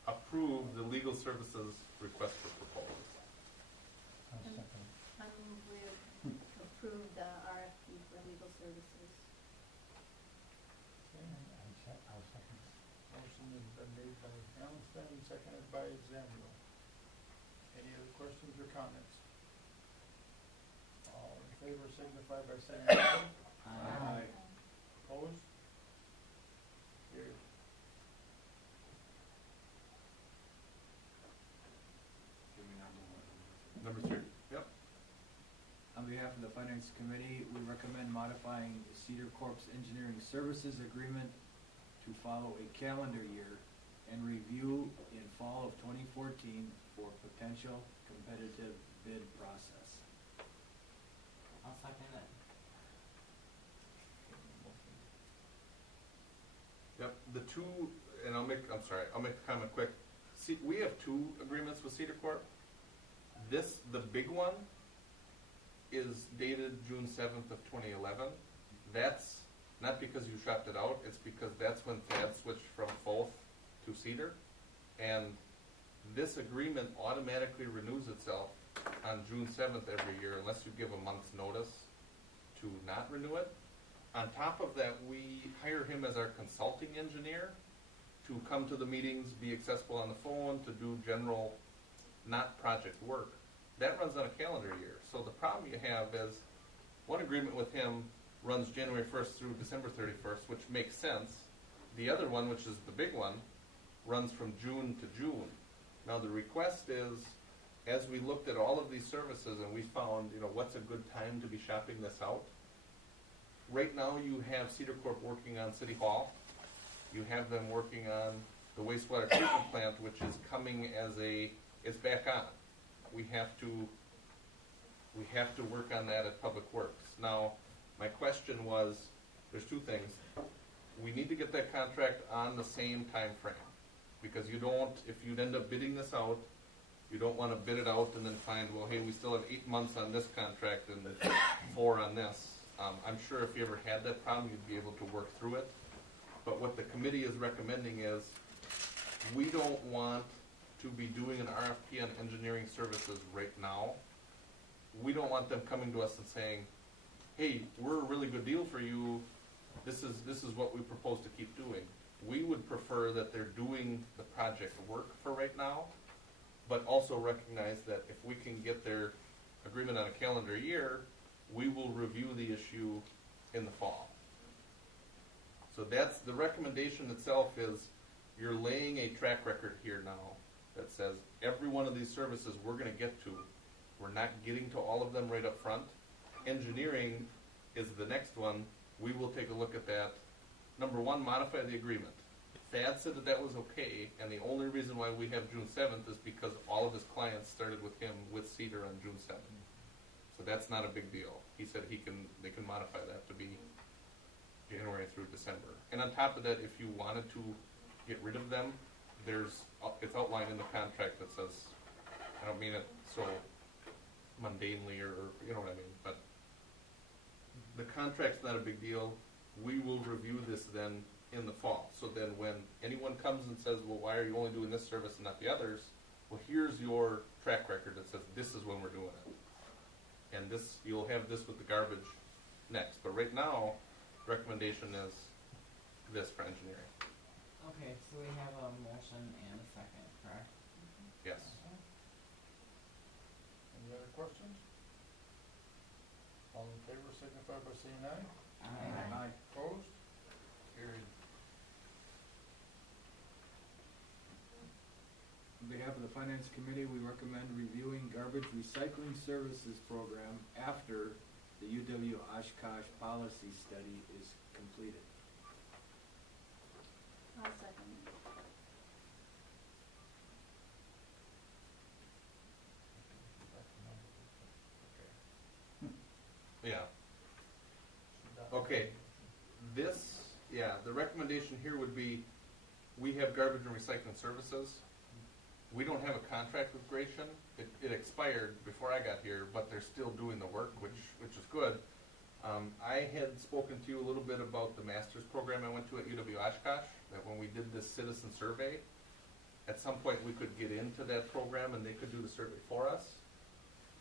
approve the legal services request for proposals. I'll second. I move we approve the RFP for legal services. Okay, I'll second. motion has been made by Allenstein, seconded by Samuel. Any other questions or comments? All in favor signify by saying aye. Aye. Opposed? Carried. Give me number one. Number 3. Yep. On behalf of the Finance Committee, we recommend modifying Cedar Corp's engineering services agreement to follow a calendar year and review in fall of 2014 for potential competitive bid process. I'll second it. Yep. The two, and I'll make the comment quick. See, we have 2 agreements with Cedar Corp. The big one is dated June 7th of 2011. That's not because you shopped it out, it's because that's when THAD switched from Foth to Cedar. And this agreement automatically renews itself on June 7th every year unless you give a month's notice to not renew it. On top of that, we hire him as our consulting engineer to come to the meetings, be accessible on the phone, to do general, not project work. That runs on a calendar year. So the problem you have is one agreement with him runs January 1st through December 31st, which makes sense. The other one, which is the big one, runs from June to June. Now the request is, as we looked at all of these services and we found, what's a good time to be shopping this out? Right now you have Cedar Corp working on City Hall. You have them working on the wastewater treatment plant, which is coming it's back on. We have to work on that at Public Works. Now, my question was, there's 2 things. We need to get that contract on the same time frame, because if you'd end up bidding this out, you don't want to bid it out and then find, well, hey, we still have 8 months on this contract and 4 on this. I'm sure if you ever had that problem, you'd be able to work through it. But what the committee is recommending is, we don't want to be doing an RFP on engineering services right now. We don't want them coming to us and saying, hey, we're a really good deal for you. This is what we propose to keep doing. We would prefer that they're doing the project work for right now, but also recognize that if we can get their agreement on a calendar year, we will review the issue in the fall. So that's the recommendation itself, is you're laying a track record here now that says every one of these services we're going to get to. We're not getting to all of them right up front. Engineering, is the next one, we will take a look at that. Number one, modify the agreement. Thad said that that was okay, and the only reason why we have June 7th is because all of his clients started with him with Cedar on June 7th. So that's not a big deal. He said they can modify that to be January through December. And on top of that, if you wanted to get rid of them, it's outlined in the contract that says, I don't mean it so mundanely or you know what I mean, but the contract's not a big deal. We will review this then in the fall. So then when anyone comes and says, well, why are you only doing this service and not the others? Well, here's your track record that says this is when we're doing it. And this, you'll have this with the garbage next. But right now, recommendation is this for engineering. Okay, so we have a motion and a second, correct? Yes. Any other questions? All in favor signify by saying aye. Aye. Opposed? Carried. On behalf of the Finance Committee, we recommend reviewing garbage recycling services program after the UW-Oshkosh policy study is completed. I'll second it. Yeah. Okay. The recommendation here would be, we have garbage and recycling services. We don't have a contract with Gratian. It expired before I got here, but they're still doing the work, which is good. I had spoken to you a little bit about the master's program I went to at UW-Oshkosh, that when we did this citizen survey, at some point we could get into that program and they could do the survey for us.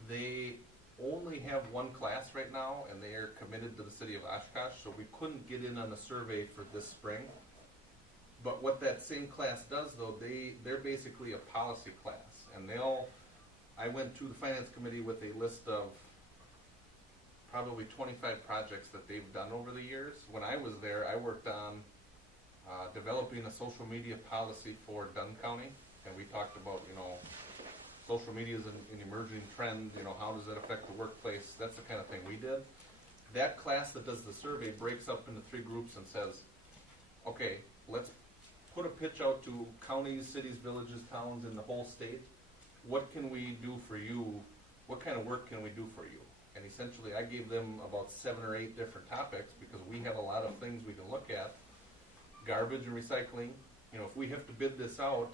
They only have one class right now, and they are committed to the city of Oshkosh, so we couldn't get in on the survey for this spring. But what that same class does, though, they're basically a policy class, and I went to the finance committee with a list of probably 25 projects that they've done over the years. When I was there, I worked on developing a social media policy for Dunn County, and we talked about, social media is an emerging trend, how does that affect the workplace? That's the kind of thing we did. That class that does the survey breaks up into 3 groups and says, okay, let's put a pitch out to counties, cities, villages, towns in the whole state. What can we do for you? What kind of work can we do for you? And essentially I gave them about 7 or 8 different topics because we have a lot of things we can look at. Garbage and recycling. If we have to bid this out,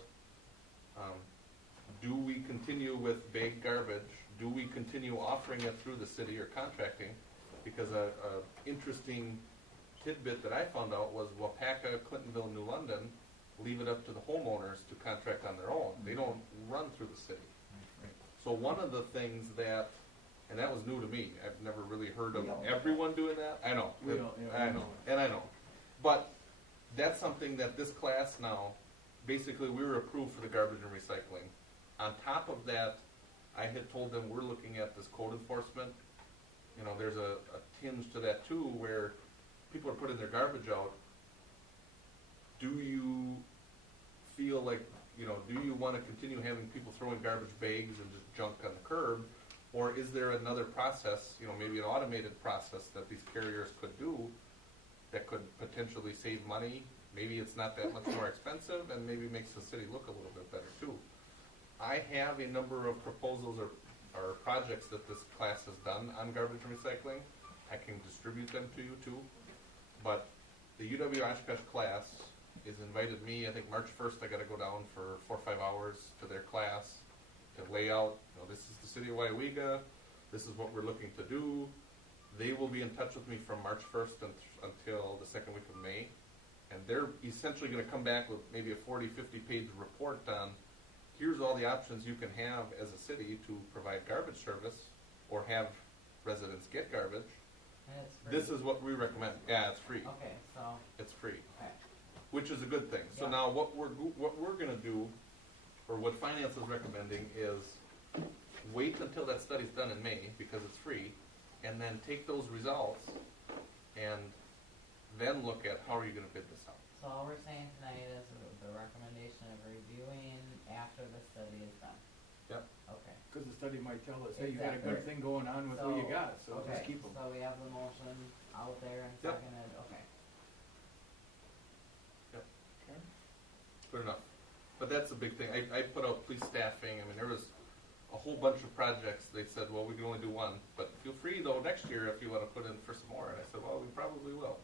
do we continue with bag garbage? Do we continue offering it through the city or contracting? Because a interesting tidbit that I found out was Waupaca, Clintonville, New London leave it up to the homeowners to contract on their own. They don't run through the city. So one of the things that, and that was new to me, I've never really heard of everyone doing that. I know. I know. But that's something that this class now, basically we were approved for the garbage and recycling. On top of that, I had told them we're looking at this code enforcement. There's a tinge to that too, where people are putting their garbage out. Do you feel like, do you want to continue having people throwing garbage bags and just junk on the curb? Or is there another process, maybe an automated process that these carriers could do that could potentially save money? Maybe it's not that much more expensive and maybe makes the city look a little bit better too. I have a number of proposals or projects that this class has done on garbage and recycling. I can distribute them to you too. But the UW-Oshkosh class has invited me, I think March 1st I got to go down for 4 or 5 hours to their class to lay out, this is the city of Weyauwega, this is what we're looking to do. They will be in touch with me from March 1st until the second week of May. And they're essentially going to come back with maybe a 40, 50 page report on here's all the options you can have as a city to provide garbage service or have residents get garbage. And it's free. This is what we recommend. Yeah, it's free. Okay, so. It's free, Okay. which is a good thing. So Yeah. now what we're going to do, or what finance is recommending, is wait until that study's done in May because it's free, and then take those results and then look at how are you going to bid this out. So all we're saying tonight is the recommendation of reviewing after the study is done. Yep. Okay. Cause the study might tell us, hey, you got a good thing going on with who you got, so just Okay, keep them. so we have the motion out there and Yep. seconded, okay. Okay. Good enough. But that's a big thing. I put out police staffing. I mean, there was a whole bunch of projects. They said, well, we can only do one, but feel free though next year if you want to put in for some more. And I said, well, we probably will,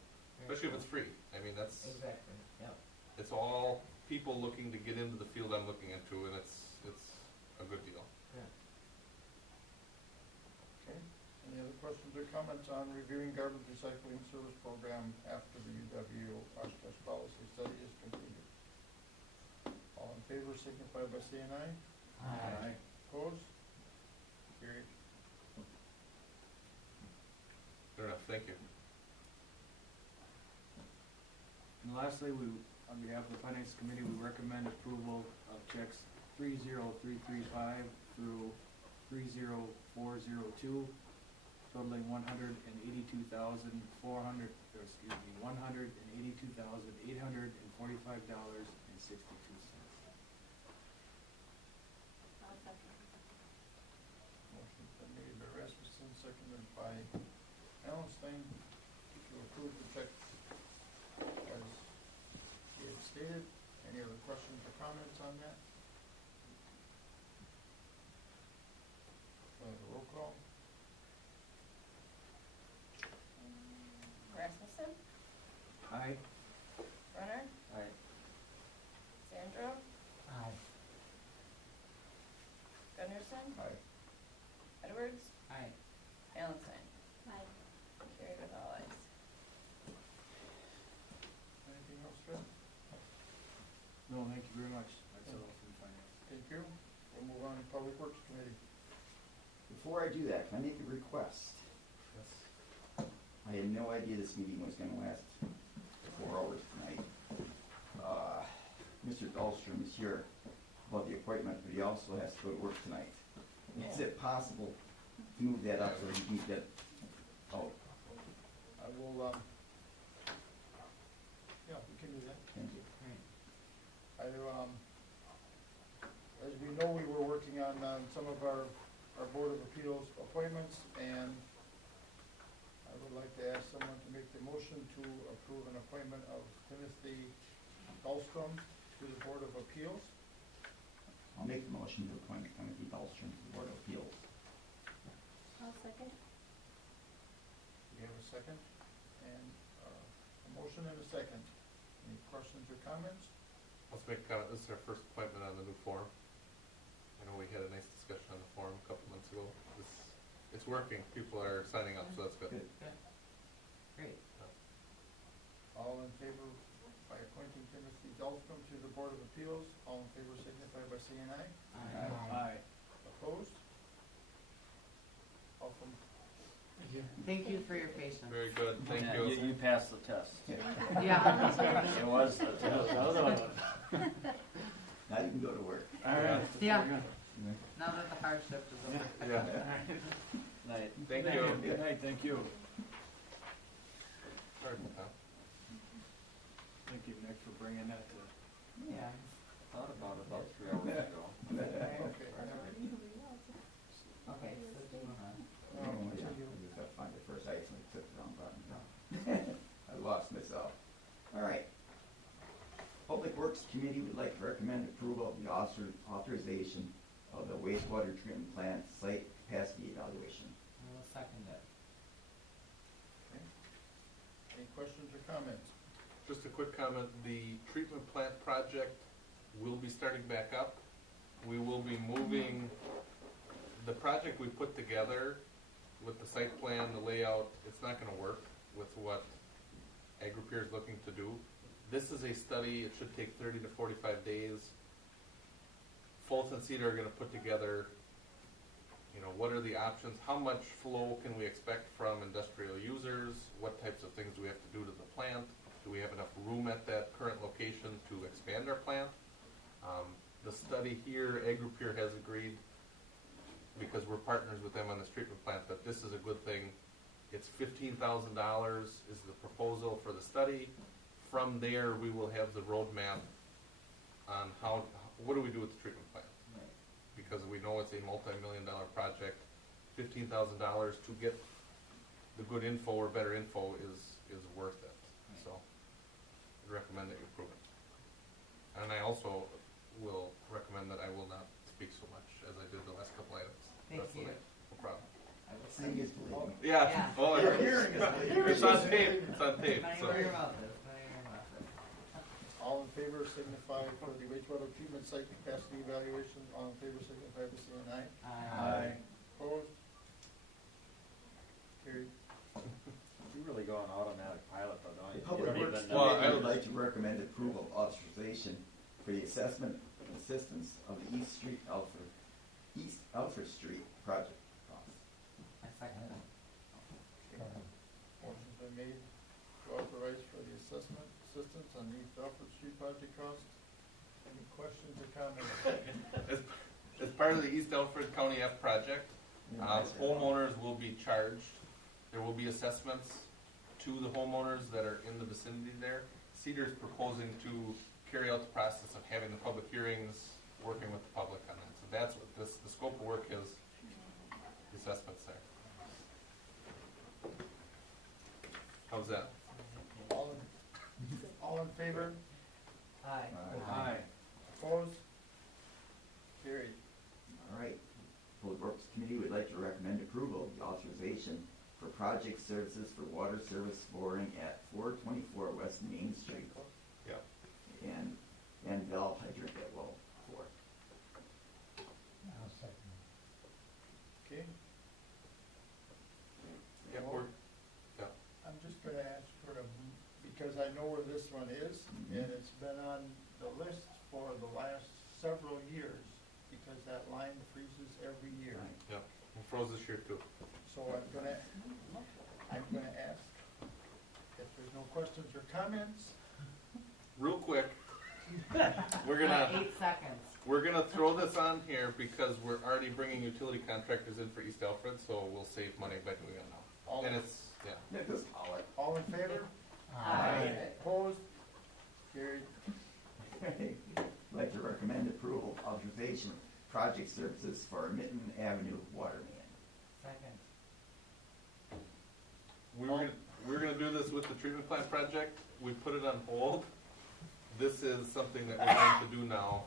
especially if it's free. I mean, that's Exactly, yep. it's all people looking to get into the field I'm looking into, and it's a good deal. Okay. Any other questions or comments on reviewing garbage recycling service program after the UW-Oshkosh policy study is completed? All in favor signify by saying aye. Aye. Opposed? Carried. Good enough. Thank you. And lastly, on behalf of the Finance Committee, we recommend approval of checks 30335 through 30402, totaling $182,845.62. I'll second. Motion's been made by Rasmussen, seconded by Allenstein to approve the check as he had stated. Any other questions or comments on that? Roll call. Rasmussen, Aye. Brunner, Aye. Sandro, Aye. Gunderson, Aye. Edwards, Aye. Allenstein. Aye. Carried with all ayes. Anything else, Fred? No, thank you very much. That's all from Finance. Thank you. We'll move on to Public Works Committee. Before I do that, can I make a request? I had no idea this meeting was gonna last 4 hours tonight. Mr. Dahlstrom is here about the appointment, but he also has to go to work tonight. Is it possible to move that up so he can get out? I will, yeah, we can do that. Thank you. As we know, we were working on some of our Board of Appeals appointments, and I would like to ask someone to make the motion to approve an appointment of Tymothy Dahlstrom to the Board of Appeals. I'll make the motion to appoint Tymothy Dahlstrom to the Board of Appeals. I'll second. We have a second, and a motion and a second. Any questions or comments? Let's make a comment. This is our first appointment on the new form. I know we had a nice discussion on the forum a couple months ago. It's working. People are signing up, so that's good. Good. Great. All in favor by appointing Tymothy Dahlstrom to the Board of Appeals, all in favor signify by saying aye. Aye. Opposed? All from, Thank you for your patience. Very good. Thank Yeah, you. You passed the test. Yeah. It was the test. Now you can go to work. All right. Yeah. Now that the hardship is over. Yeah. Night. Thank you. Good night, thank you. Sorry, Tom. Thank you, Nick, for bringing that to. Yeah. Thought about it about 3 hours ago. okay. Okay, so do you wanna? Oh, yeah. I just got to find the first item and took the wrong button. I lost myself. All right. Public Works Committee would like to recommend approval of the authorization of the wastewater treatment plant site capacity evaluation. I will second it. Okay. Any questions or comments? Just a quick comment. The treatment plant project will be starting back up. We will be moving the project we put together with the site plan, the layout. It's not going to work with what AgriPeer is looking to do. This is a study. It should take 30 to 45 days. Fulton and Cedar are going to put together, what are the options? How much flow can we expect from industrial users? What types of things do we have to do to the plant? Do we have enough room at that current location to expand our plant? The study here, AgriPeer has agreed, because we're partners with them on this treatment plant, that this is a good thing. It's $15,000 is the proposal for the study. From there, we will have the roadmap on what do we do with the treatment plant? Right. Because because we know it's a multi-million-dollar project. $15,000 to get the good info or better info is worth it. So I'd recommend that you approve it. And I also will recommend that I will not speak so much as I did the last couple items. Thank That's you. okay. No problem. Seeing is believing. Yeah. Yeah. Oh, Your hearing is it's on tape. It's on tape. None of So. your mouth is, none of your mouth is. All in favor signify for the wastewater treatment site capacity evaluation. All in favor signify by saying aye. Aye. Opposed? Carried. You really go on automatic pilot though, don't The you? Public You don't Works even Well, Committee I would don't- like to recommend approval of authorization for the assessment and assistance of the East Alfred Street Project Costs. I second it. Motion's been made to authorize for the assessment assistance on the East Alfred Street project costs. Any questions or comments? As part of the East Alfred County F project, homeowners will be charged. There will be assessments to the homeowners that are in the vicinity there. Cedar's proposing to carry out the process of having the public hearings, working with the public on that. So that's what the scope of work is, the assessments there. How's that? All in favor? Aye. Aye. Opposed? Carried. All right. Public Works Committee would like to recommend approval of the authorization for project services for water service boring at 424 West Main Street Yeah. and valve hydrant at well 4. I'll second Okay. Yeah, I'm just gonna ask for a, because I know where this one is, and it's been on the list for the last several years, because that line freezes every year. yeah. We froze this year too. So I'm gonna ask, if there's no questions or comments, Real quick, we're gonna 8 seconds. we're gonna throw this on here because we're already bringing utility contractors in for East Alfred, so we'll save money by doing it now. all, And it's Yeah, just call it. all in favor? Aye. Opposed? Carried. I'd like to recommend approval of authorization of project services for Minton Avenue Watermain. Second. we were gonna do this with the treatment plant project. We put it on hold. This is something that we're going to do now.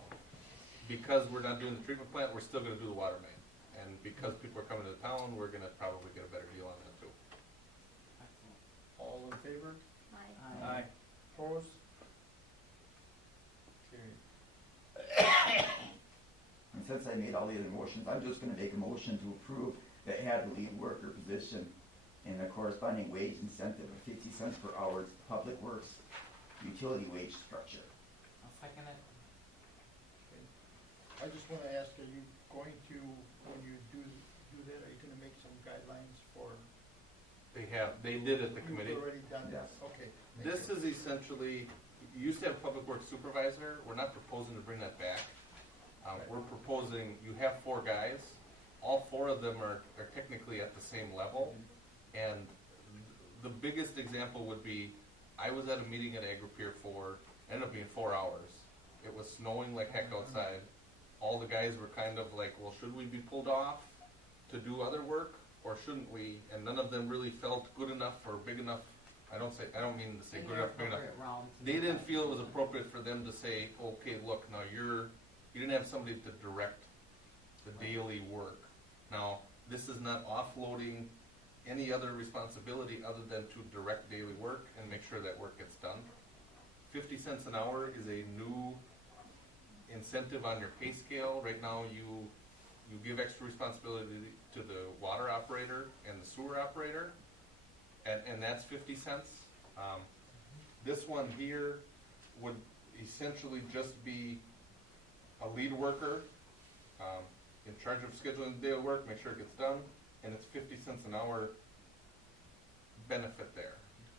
Because we're not doing the treatment plant, we're still gonna do the water main. And because people are coming to town, we're gonna probably get a better deal on that too. All in favor? Aye. Aye. Opposed? Carried. And since I made all the other motions, I'm just gonna make a motion to approve the add lead worker position and a corresponding wage incentive of 50 cents per hour to Public Works utility wage structure. I'll second it. I just wanna ask, are you going to, when you do that, are you gonna make some guidelines for? They did at the committee. You've already done this, Yes. okay. This is essentially, you used to have a public works supervisor. We're not proposing to bring that back. We're proposing, you have 4 guys. All 4 of them are technically at the same level. And the biggest example would be, I was at a meeting at AgriPeer ended up being 4 hours. It was snowing like heck outside. All the guys were kind of like, well, should we be pulled off to do other work, or shouldn't we? And none of them really felt good enough or big enough. I don't mean to say In good their enough, big enough. appropriate realm to They do didn't that. feel it was appropriate for them to say, okay, look, now you didn't have somebody to direct the daily work. Now, this is not offloading any other responsibility other than to direct daily work and make sure that work gets done. 50 cents an hour is a new incentive on your pay scale. Right now, you give extra responsibility to the water operator and the sewer operator, and that's 50 cents. This one here would essentially just be a lead worker in charge of scheduling the daily work, make sure it gets done, and it's 50 cents an hour benefit there.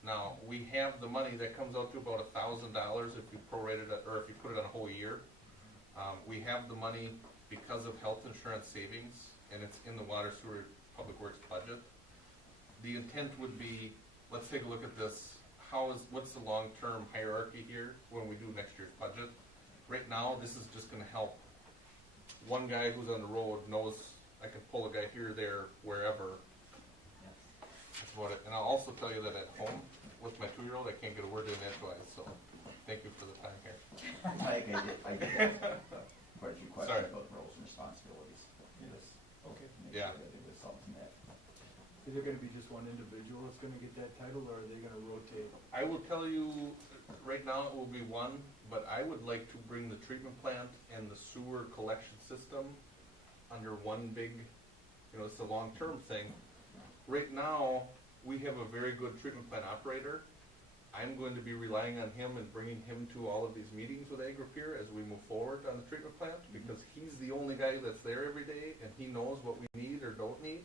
Now, we have the money that comes out to about $1,000 if you prorated it, or if you put it on a whole year. We have the money because of health insurance savings, and it's in the water sewer public works budget. The intent would be, let's take a look at this. What's the long-term hierarchy here when we do next year's budget? Right now, this is just gonna help one guy who's on the road knows I can pull a guy here, there, wherever. That's about it. And I'll also tell you that at home, with my 2-year-old, I can't get a word in edgewise, so thank you for the time here. Mike, I did have quite a few questions Sorry. about roles and responsibilities. Just Okay. make Yeah. sure that it was something that, Is there gonna be just one individual that's gonna get that title, or are they gonna rotate? I will tell you, right now it will be one, but I would like to bring the treatment plant and the sewer collection system under one big, it's a long-term thing. Right now, we have a very good treatment plant operator. I'm going to be relying on him and bringing him to all of these meetings with AgriPeer as we move forward on the treatment plant, because he's the only guy that's there every day, and he knows what we need or don't need.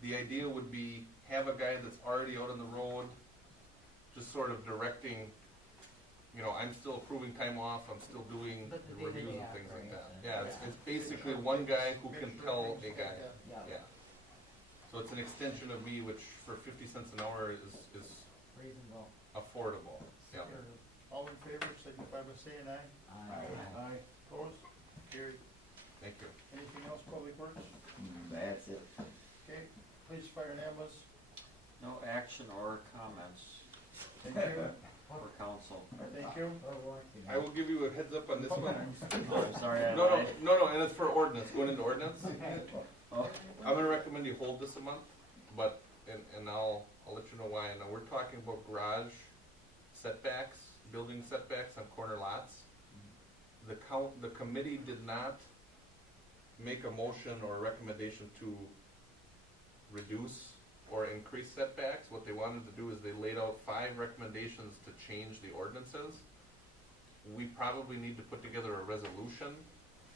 The idea would be have a guy that's already out on the road, just sort of directing, I'm still approving time off, I'm still doing But the the reviews day-to-day and things like that. operation. Yeah, it's basically one guy who Make can sure tell things a like guy. that. Yeah, Yeah. So it's an extension of me, which for 50 cents an hour is reasonable. affordable. Yeah. All in favor, signify by saying aye. Aye. Opposed? Carried. Thank you. Anything else, Public Works? that's it. Okay, police, fire, and ambulance. No action or comments Thank you. for council. Thank you. I will give you a heads up on this one. Oh, I'm sorry, I No, lied. and it's for ordinance, going into ordinance. Oh, I'm gonna recommend you hold this a month, but, and I'll let you know why. Now, we're talking about garage setbacks, building setbacks on corner lots. The committee did not make a motion or a recommendation to reduce or increase setbacks. What they wanted to do is they laid out 5 recommendations to change the ordinances. We probably need to put together a resolution,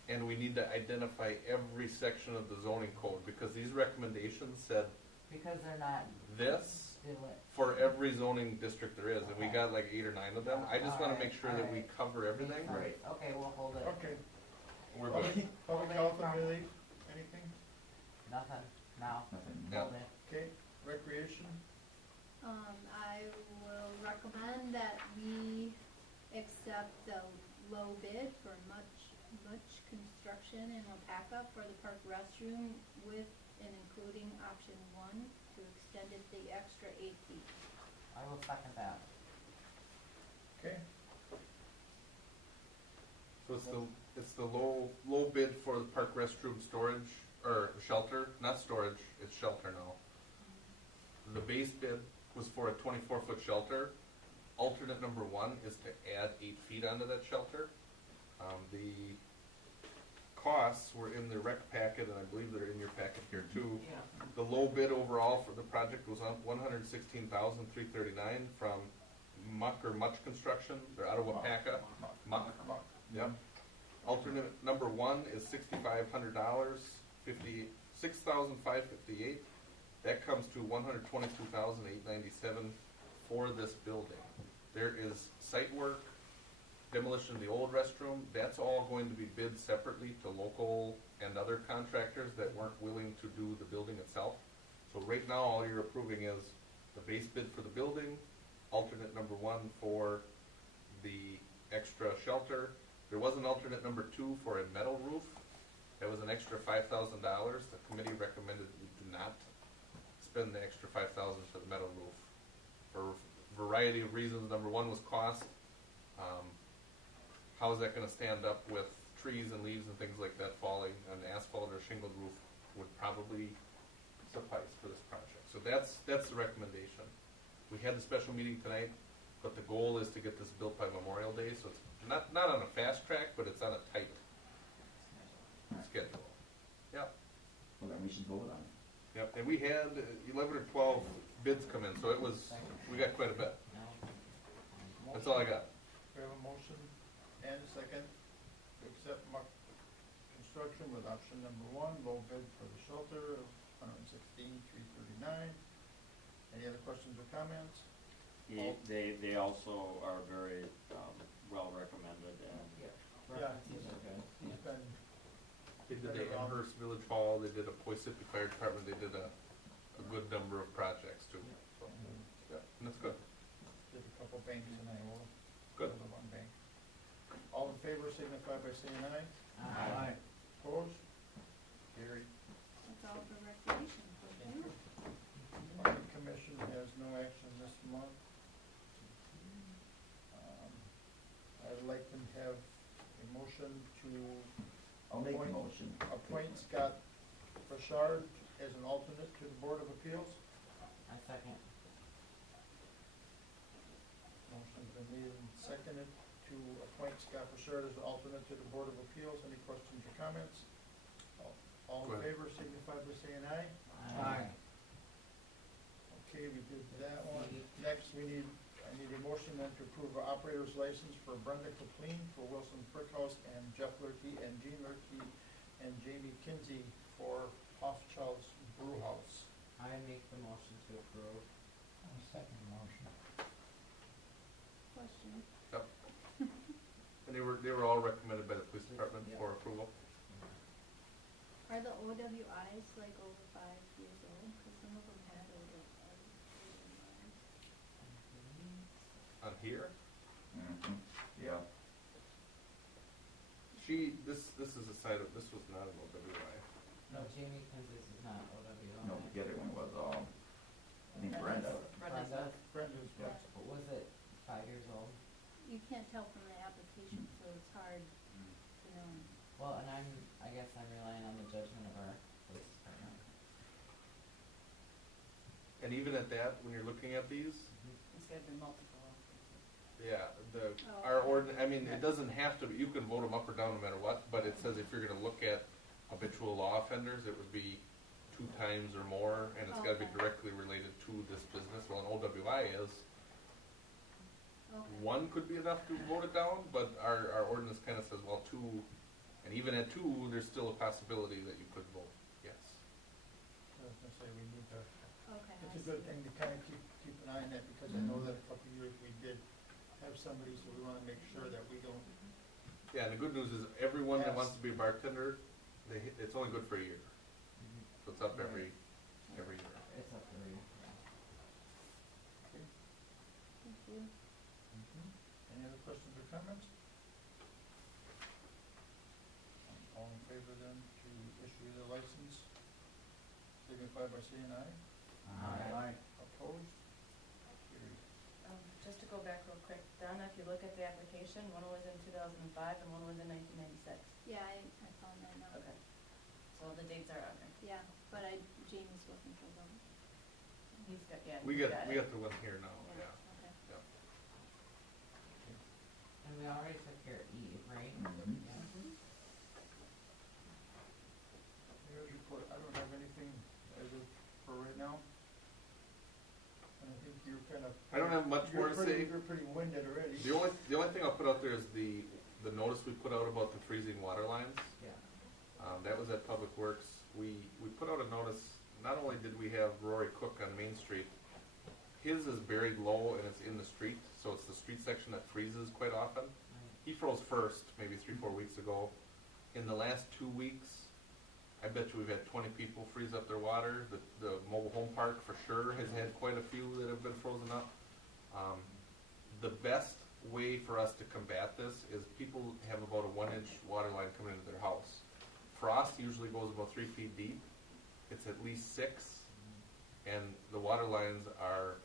and we need to identify every section of the zoning code, because these recommendations said Because they're not this do it. for every zoning district there is, and we got like 8 or 9 of them. I just wanna make sure that we cover everything. Right. Okay, we'll hold it. Okay. We're good. Public health and relief, anything? Nothing, now, Nothing. Yeah. hold it. Okay, recreation, I will recommend that we accept the low bid for much construction in Waupaca for the park restroom with and including option 1 to extend it the extra 8 feet. I will second that. okay? So it's the low bid for the park restroom storage, or shelter, not storage, it's shelter now. The base bid was for a 24-foot shelter. Alternate number 1 is to add 8 feet onto that shelter. The costs were in the rec packet, and I believe they're in your packet here too. Yeah. The low bid overall for the project was on $116,339 from Much Construction. They're out of Waupaca. Muck. Yep. Alternate number 1 is $6,500, $6,558. That comes to $122,897 for this building. There is site work, demolition of the old restroom. That's all going to be bid separately to local and other contractors that weren't willing to do the building itself. So right now, all you're approving is the base bid for the building, alternate number 1 for the extra shelter. There was an alternate number 2 for a metal roof. That was an extra $5,000. The committee recommended we do not spend the extra $5,000 for the metal roof for a variety of reasons. Number 1 was cost. How is that going to stand up with trees and leaves and things like that falling? An asphalt or shingled roof would probably suffice for this project. So that's the recommendation. We had the special meeting tonight, but the goal is to get this built by Memorial Day. So it's not on a fast track, but it's on a tight schedule. Yep. Well, then we should vote on it. Yep. And we had 11 or 12 bids come in, so we got quite a bit. That's all I got. We have a motion and a second to accept Muck Construction with option number 1, low bid for the shelter of $116,339. Any other questions or comments? They also are very well recommended, and Yeah, he's been, They did the Amherst Village Hall, they did a Poisippi Fire Department, they did a good number of projects too. So, yeah, and that's good. did a couple banks in Iowa. Good. Other one bank. All in favor signify by saying aye. Aye. Opposed? Carried. That's all for recreation. Thank you. Planning Commission has no action this month. I'd like to have a motion to I'll make a motion. appoint Scott Bechard as an alternate to the Board of Appeals. I second. Motion's been made and seconded to appoint Scott Bechard as an alternate to the Board of Appeals. Any questions or comments? All Go in ahead. favor signify by saying aye. Aye. Okay, we did that one. Next, I need a motion then to approve an operator's license for Brenda Koplien for Wilson's Brickhouse and Jeff Loehrke and Jean Loehrke and Jamie Kuenzi for Haufschildt's Brew House. I make the motion to approve. I'll second the motion. Question. Yep. And they were all recommended by the police department for approval. Are the OWIs like over 5 years old? Because some of them had OWIs. On here, Mhm. Yeah. this is a side of, this was not an OWI. No, Jamie Kinsley's is not OWI. No, the other one was, I think Brenda. Brenda's was. Brenda's Yeah. What was it, 5 years old? You can't tell from the application, so it's hard to know. Well, and I guess I'm relying on the judgment of our police department. And even at that, when you're looking at these, It's gotta be multiple. yeah, Oh. our I mean, it doesn't have to be, you can vote them up or down no matter what, but it says if you're gonna look at habitual law offenders, it would be 2 times or more, and it's gotta be Okay. directly related to this business. Well, an OWI is, Okay. 1 could be enough to vote it down, but our ordinance kinda says, well, 2, and even at 2, there's still a possibility that you could vote, yes. I was gonna say, we need to, Okay. I it's a good see. thing to kind of keep an eye on that, because I know that a couple of years we did have somebody, so we wanna make sure that we don't. Yeah, and the good news is everyone that Yes. wants to be a bartender, it's only good for a year. So it's up every year. It's up for you. Thank you. Any other questions or comments? All in favor then to issue the license, signify by saying aye. Aye. Opposed? Carried. Just to go back real quick, Donna, if you look at the application, one was in 2005 and one was in 1996. Yeah, I found that now. Okay. So the dates are on there. Yeah, but Jamie's wasn't filled out. He's got, yeah. We he's got it. the one here now, yeah. Okay. And we already took care of Eve, right? Mhm. Yeah. Mhm. Mayor's report, I don't have anything as of for right now. And I think you're kind of. I don't have much more to say. You're pretty winded already. The only thing I'll put out there is the notice we put out about the freezing water lines. Yeah. That was at Public Works. We put out a notice, not only did we have Rory Cook on Main Street, his is buried low and it's in the street, so it's the street section that freezes quite often. He froze first, maybe 3-4 weeks ago. In the last 2 weeks, I bet you we've had 20 people freeze up their water. The mobile home park for sure has had quite a few that have been frozen up. The best way for us to combat this is people have about a 1-inch water line coming into their house. Frost usually goes about 3 feet deep. It's at least 6, and the water lines are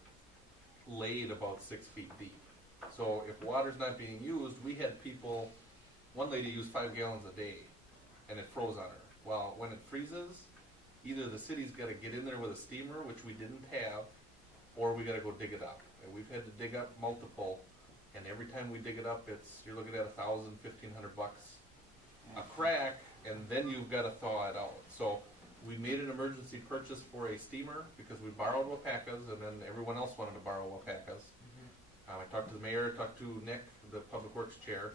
laid about 6 feet deep. So if water's not being used, we had people, one lady used 5 gallons a day, and it froze on her. Well, when it freezes, either the city's got to get in there with a steamer, which we didn't have, or we got to go dig it up. And we've had to dig up multiple, and every time we dig it up, you're looking at $1,000-1,500 a crack, and then you've got to thaw it out. So we made an emergency purchase for a steamer because we borrowed Waupaca's, and then everyone else wanted to borrow Waupaca's. I talked to the mayor, talked to Nick, the Public Works chair.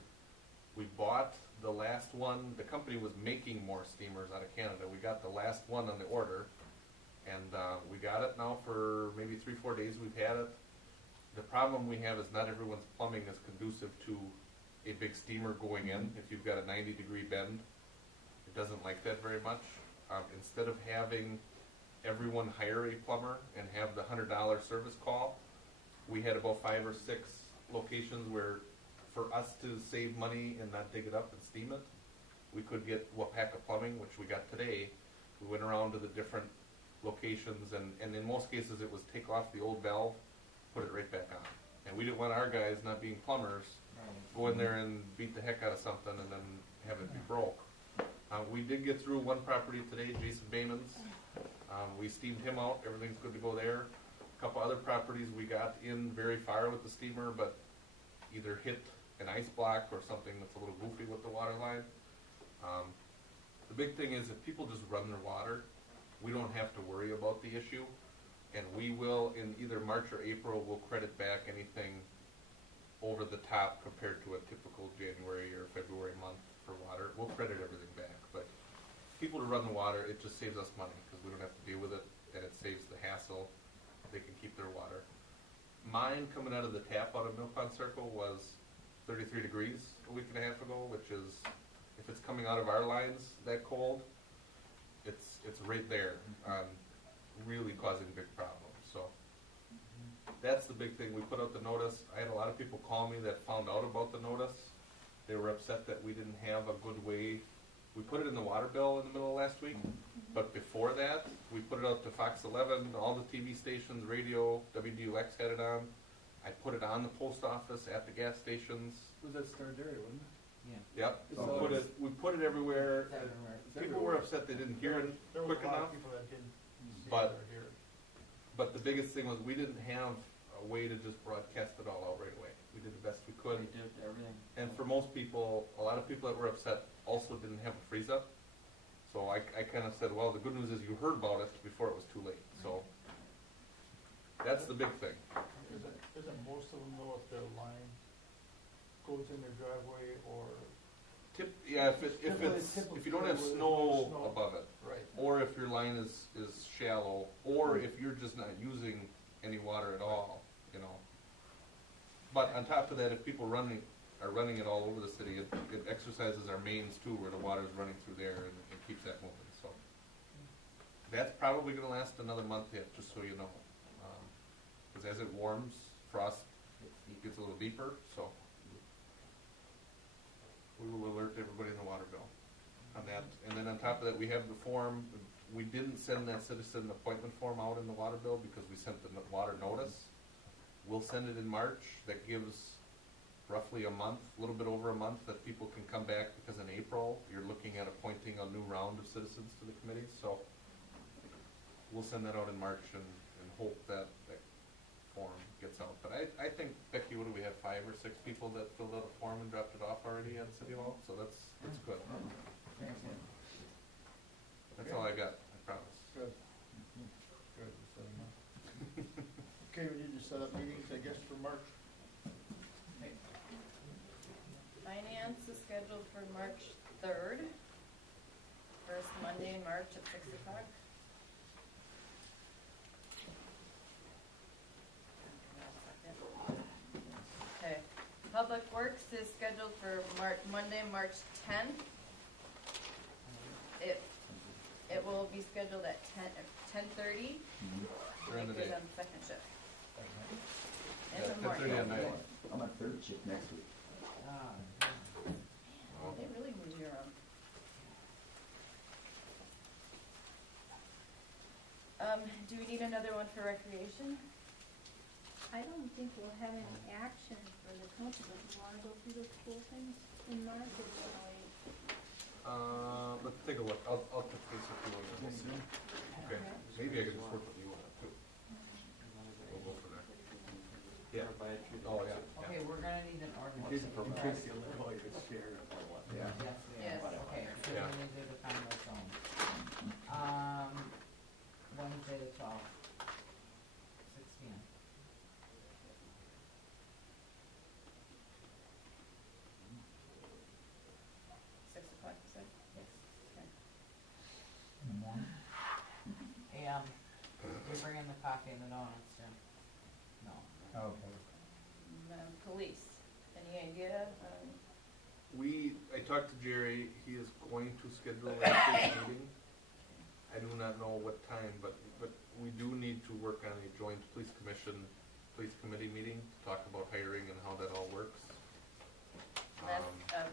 We bought the last one. The company was making more steamers out of Canada. We got the last one on the order, and we got it now for maybe 3-4 days we've had it. The problem we have is not everyone's plumbing is conducive to a big steamer going in. If you've got a 90-degree bend, it doesn't like that very much. Instead of having everyone hire a plumber and have the $100 service call, we had about 5 or 6 locations where, for us to save money and not dig it up and steam it, we could get Waupaca plumbing, which we got today. We went around to the different locations, and in most cases, it was take off the old valve, put it right back on. And we didn't want our guys, not being plumbers, go in there and beat the heck out of something and then have it be broke. We did get through one property today, Jason Bayman's. We steamed him out, everything's good to go there. A couple other properties we got in very far with the steamer, but either hit an ice block or something that's a little goofy with the water line. The big thing is if people just run their water, we don't have to worry about the issue. And we will, in either March or April, we'll credit back anything over the top compared to a typical January or February month for water. We'll credit everything back. But people to run the water, it just saves us money because we don't have to deal with it, and it saves the hassle. They can keep their water. Mine coming out of the tap out of Mill Pond Circle was 33 degrees a week and a half ago, which is, if it's coming out of our lines that cold, it's right there, really causing big problems. So that's the big thing. We put out the notice. I had a lot of people call me that found out about the notice. They were upset that we didn't have a good way. We put it in the water bill in the middle of last week, but before that, we put it out to Fox 11, all the TV stations, radio, WWX had it on. I put it on the post office, at the gas stations. Was that Star Dairy, wasn't it? Yep. So We put it everywhere. It's everywhere. People were upset they didn't hear it There was quick a lot enough. of people that didn't see it But- or hear it. But the biggest thing was we didn't have a way to just broadcast it all out right away. We did the best we could. We did everything. And for most people, a lot of people that were upset also didn't have a freeze up. So I kind of said, well, the good news is you heard about it before it was too late. So that's the big thing. Isn't most of them know if their line goes in their driveway or? If you don't have Typically, snow snow. above it, Right. or if your line is shallow, or if you're just not using any water at all, you know. But on top of that, if people are running it all over the city, it exercises our mains too, where the water's running through there and it keeps that moving, so. That's probably gonna last another month yet, just so you know. Cause as it warms, frost gets a little deeper, so. We will alert everybody in the water bill on that. And then on top of that, we have the form. We didn't send that citizen appointment form out in the water bill because we sent the water notice. We'll send it in March. That gives roughly a month, a little bit over a month, that people can come back, because in April, you're looking at appointing a new round of citizens to the committee. So we'll send that out in March and hope that form gets out. But I think, Becky, what do we have, 5 or 6 people that filled out a form and dropped it off already at City Hall? So that's good. That's all I got, I promise. Good. Good. So, okay, we need to set up meetings, I guess, for March. Finance is scheduled for March 3rd, first Monday in March at 6 o'clock. Okay, Public Works is scheduled for Monday, March 10th. It will be scheduled at 10:30. During the Because day. on second shift. Yeah, In the 10:30 morning. at night. I'm on third shift next week. They really move you around. Do we need another one for recreation? I don't think we'll have any action for the council, but you wanna go through those cool things in March or do you wanna wait? Let's take a look. I'll touch base with you on this. Okay, maybe I can just work with you on it too. We'll go from there. Yeah. Oh, yeah. Okay, we're gonna need an ordinance. In case you live out your share or what. Yeah. Yes, we Yes. are. Okay, so Yeah. we need to define those zones. Wednesday the 12th, 6 p.m. Six o'clock, you said? Yes. Okay. In the morning? AM, we bring in the coffee and the donuts, Jim? No. Okay. Police, any idea? I talked to Jerry. He is going to schedule a state meeting. I do not know what time, but we do need to work on a joint police committee meeting to talk about hiring and how that all works.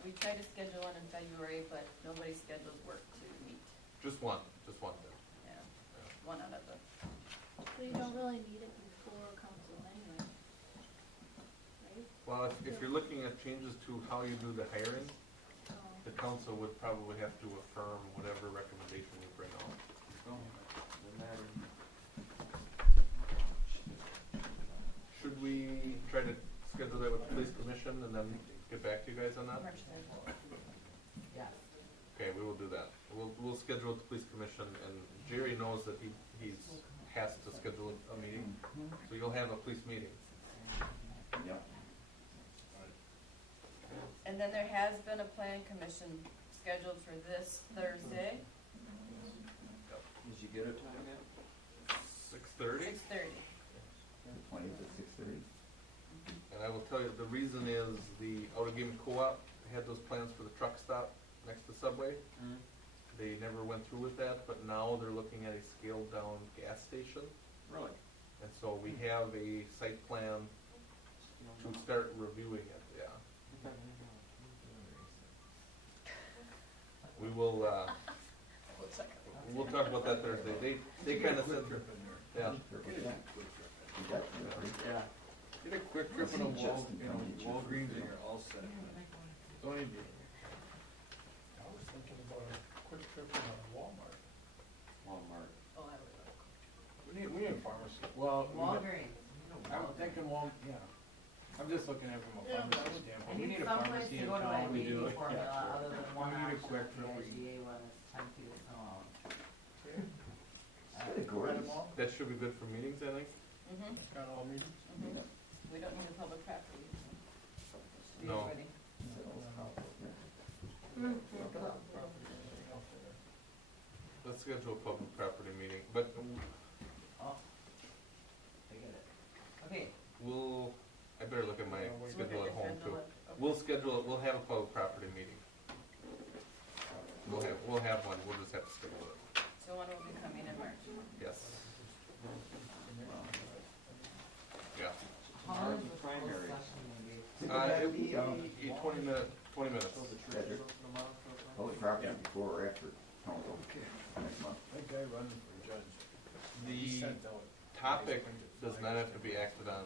We tried to schedule one in February, but nobody scheduled work to meet. Just one then. Yeah, one out of the. So you don't really need it before council anyway, right? Well, if you're looking at changes to how you do the hiring, Oh. the council would probably have to affirm whatever recommendation we bring out. Should we try to schedule that with the police commission and then get back to you guys on that? March 3rd. Yes. Okay, we will do that. We'll schedule with the police commission, and Jerry knows that he has to schedule a meeting, so you'll have a police meeting. Yep. And then there has been a plan commission scheduled for this Thursday, Did you get a time yet? 6:30? 6:30. 20th at 6:30. And I will tell you, the reason is the Outagamie Co-op had those plans for the truck stop next to Subway. They never went through with that, but now they're looking at a scaled down gas station. Really? And so we have a site plan to start reviewing it, yeah. We will, we'll talk about that Thursday. They kind of said, yeah. Yeah. Get a quick trip in a Walgreens and you're all set. Don't even. I was thinking about a quick trip in a Walmart. Walmart. Oh, I would like. We need a pharmacy. Well, Walgreens. I'm thinking yeah. I'm just looking at it from a pharmacy I standpoint. We need need a someplace pharmacy to in go to town, buy we do baby it. formula other than one We need a option quick of trip. the IGA when it's 10 feet of snow out. Good, Gordon. That should be good for meetings, I think. Mm-hmm, It's got all meetings. mm-hmm. We don't need a public property. No. Ready. Let's schedule a public property meeting, but Oh. Forget it. Okay. I better look at my schedule at home too. Okay. We'll have a public property meeting. We'll have one, we'll just have to schedule it, So one will be coming in March. yes. Yeah. How long is the full Primary. session gonna be? It'll be a 20 minutes. Cedric, public property before or after council next month. That guy running for judge. The topic does not have to be acted on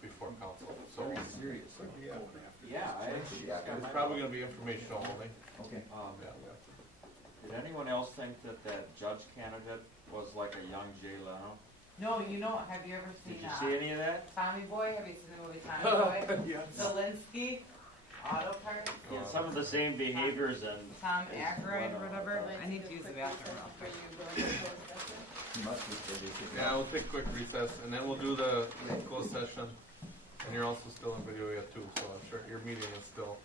before council, so Serious. Could be after. Yeah, I actually just got it's my. probably gonna be informational only. Okay. Yeah. Did anyone else think that judge candidate was like a young Jay Leno? No, you know, have you ever Did seen, you see any of that? Tommy Boy? Have you seen the movie Tommy Boy? Yes. Jelinski, Auto Parts, Yeah, some of the same behaviors and. Tom Aykroyd or whatever. I need to use the bathroom real For quick. you going to closed session? He must be busy. Yeah, we'll take a quick recess, and then we'll do the closed session. And you're also still in video yet too, so I'm sure your meeting is still,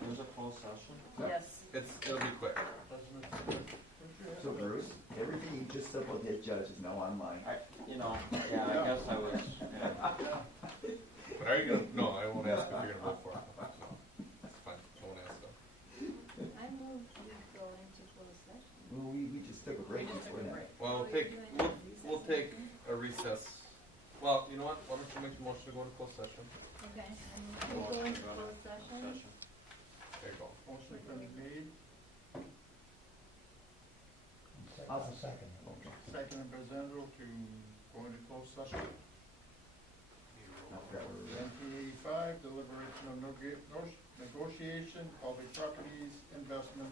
There's a closed session? Yes. it'll be quick. So Bruce, everything you just said about that judge is now online. I guess I was, yeah. But are you gonna, no, I won't ask if you're gonna vote for it. No, it's fine, I won't ask them. I move we go into closed session. Well, we just took a break We just took before a that. break. Well, we'll take a recess. Well, you know what, why don't you make the motion to go into closed session? Okay, I move we go into closed session. There you go. Motion been made, I'll second it. seconded by Zandro to go into closed session. Now, that we're- 1985, deliberation of negotiation, public properties, investment.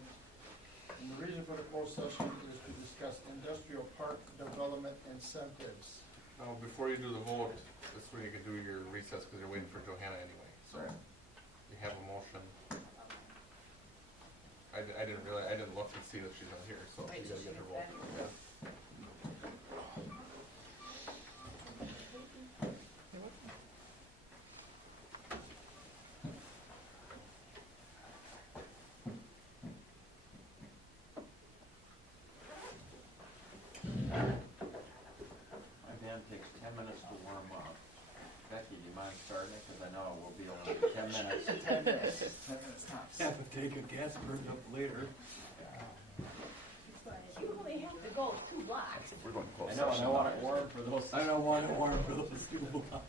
And the reason for the closed session is to discuss industrial park development incentives. Now, before you do the vote, this way you can do your recess, because you're waiting for Johanna anyway, so. Right. You have a motion. I didn't look and see that she's not here, so Wait you till gotta she get her gets vote. back. Yeah. My band takes 10 minutes to warm up. Becky, do you mind starting it? Because I know we'll be only 10 minutes. 10 minutes. 10 minutes tops. Have to take a gas burned up later. You only have to go 2 blocks. We're going to I close know, and session. I want it warm for those. I don't want it warm for those 2 blocks.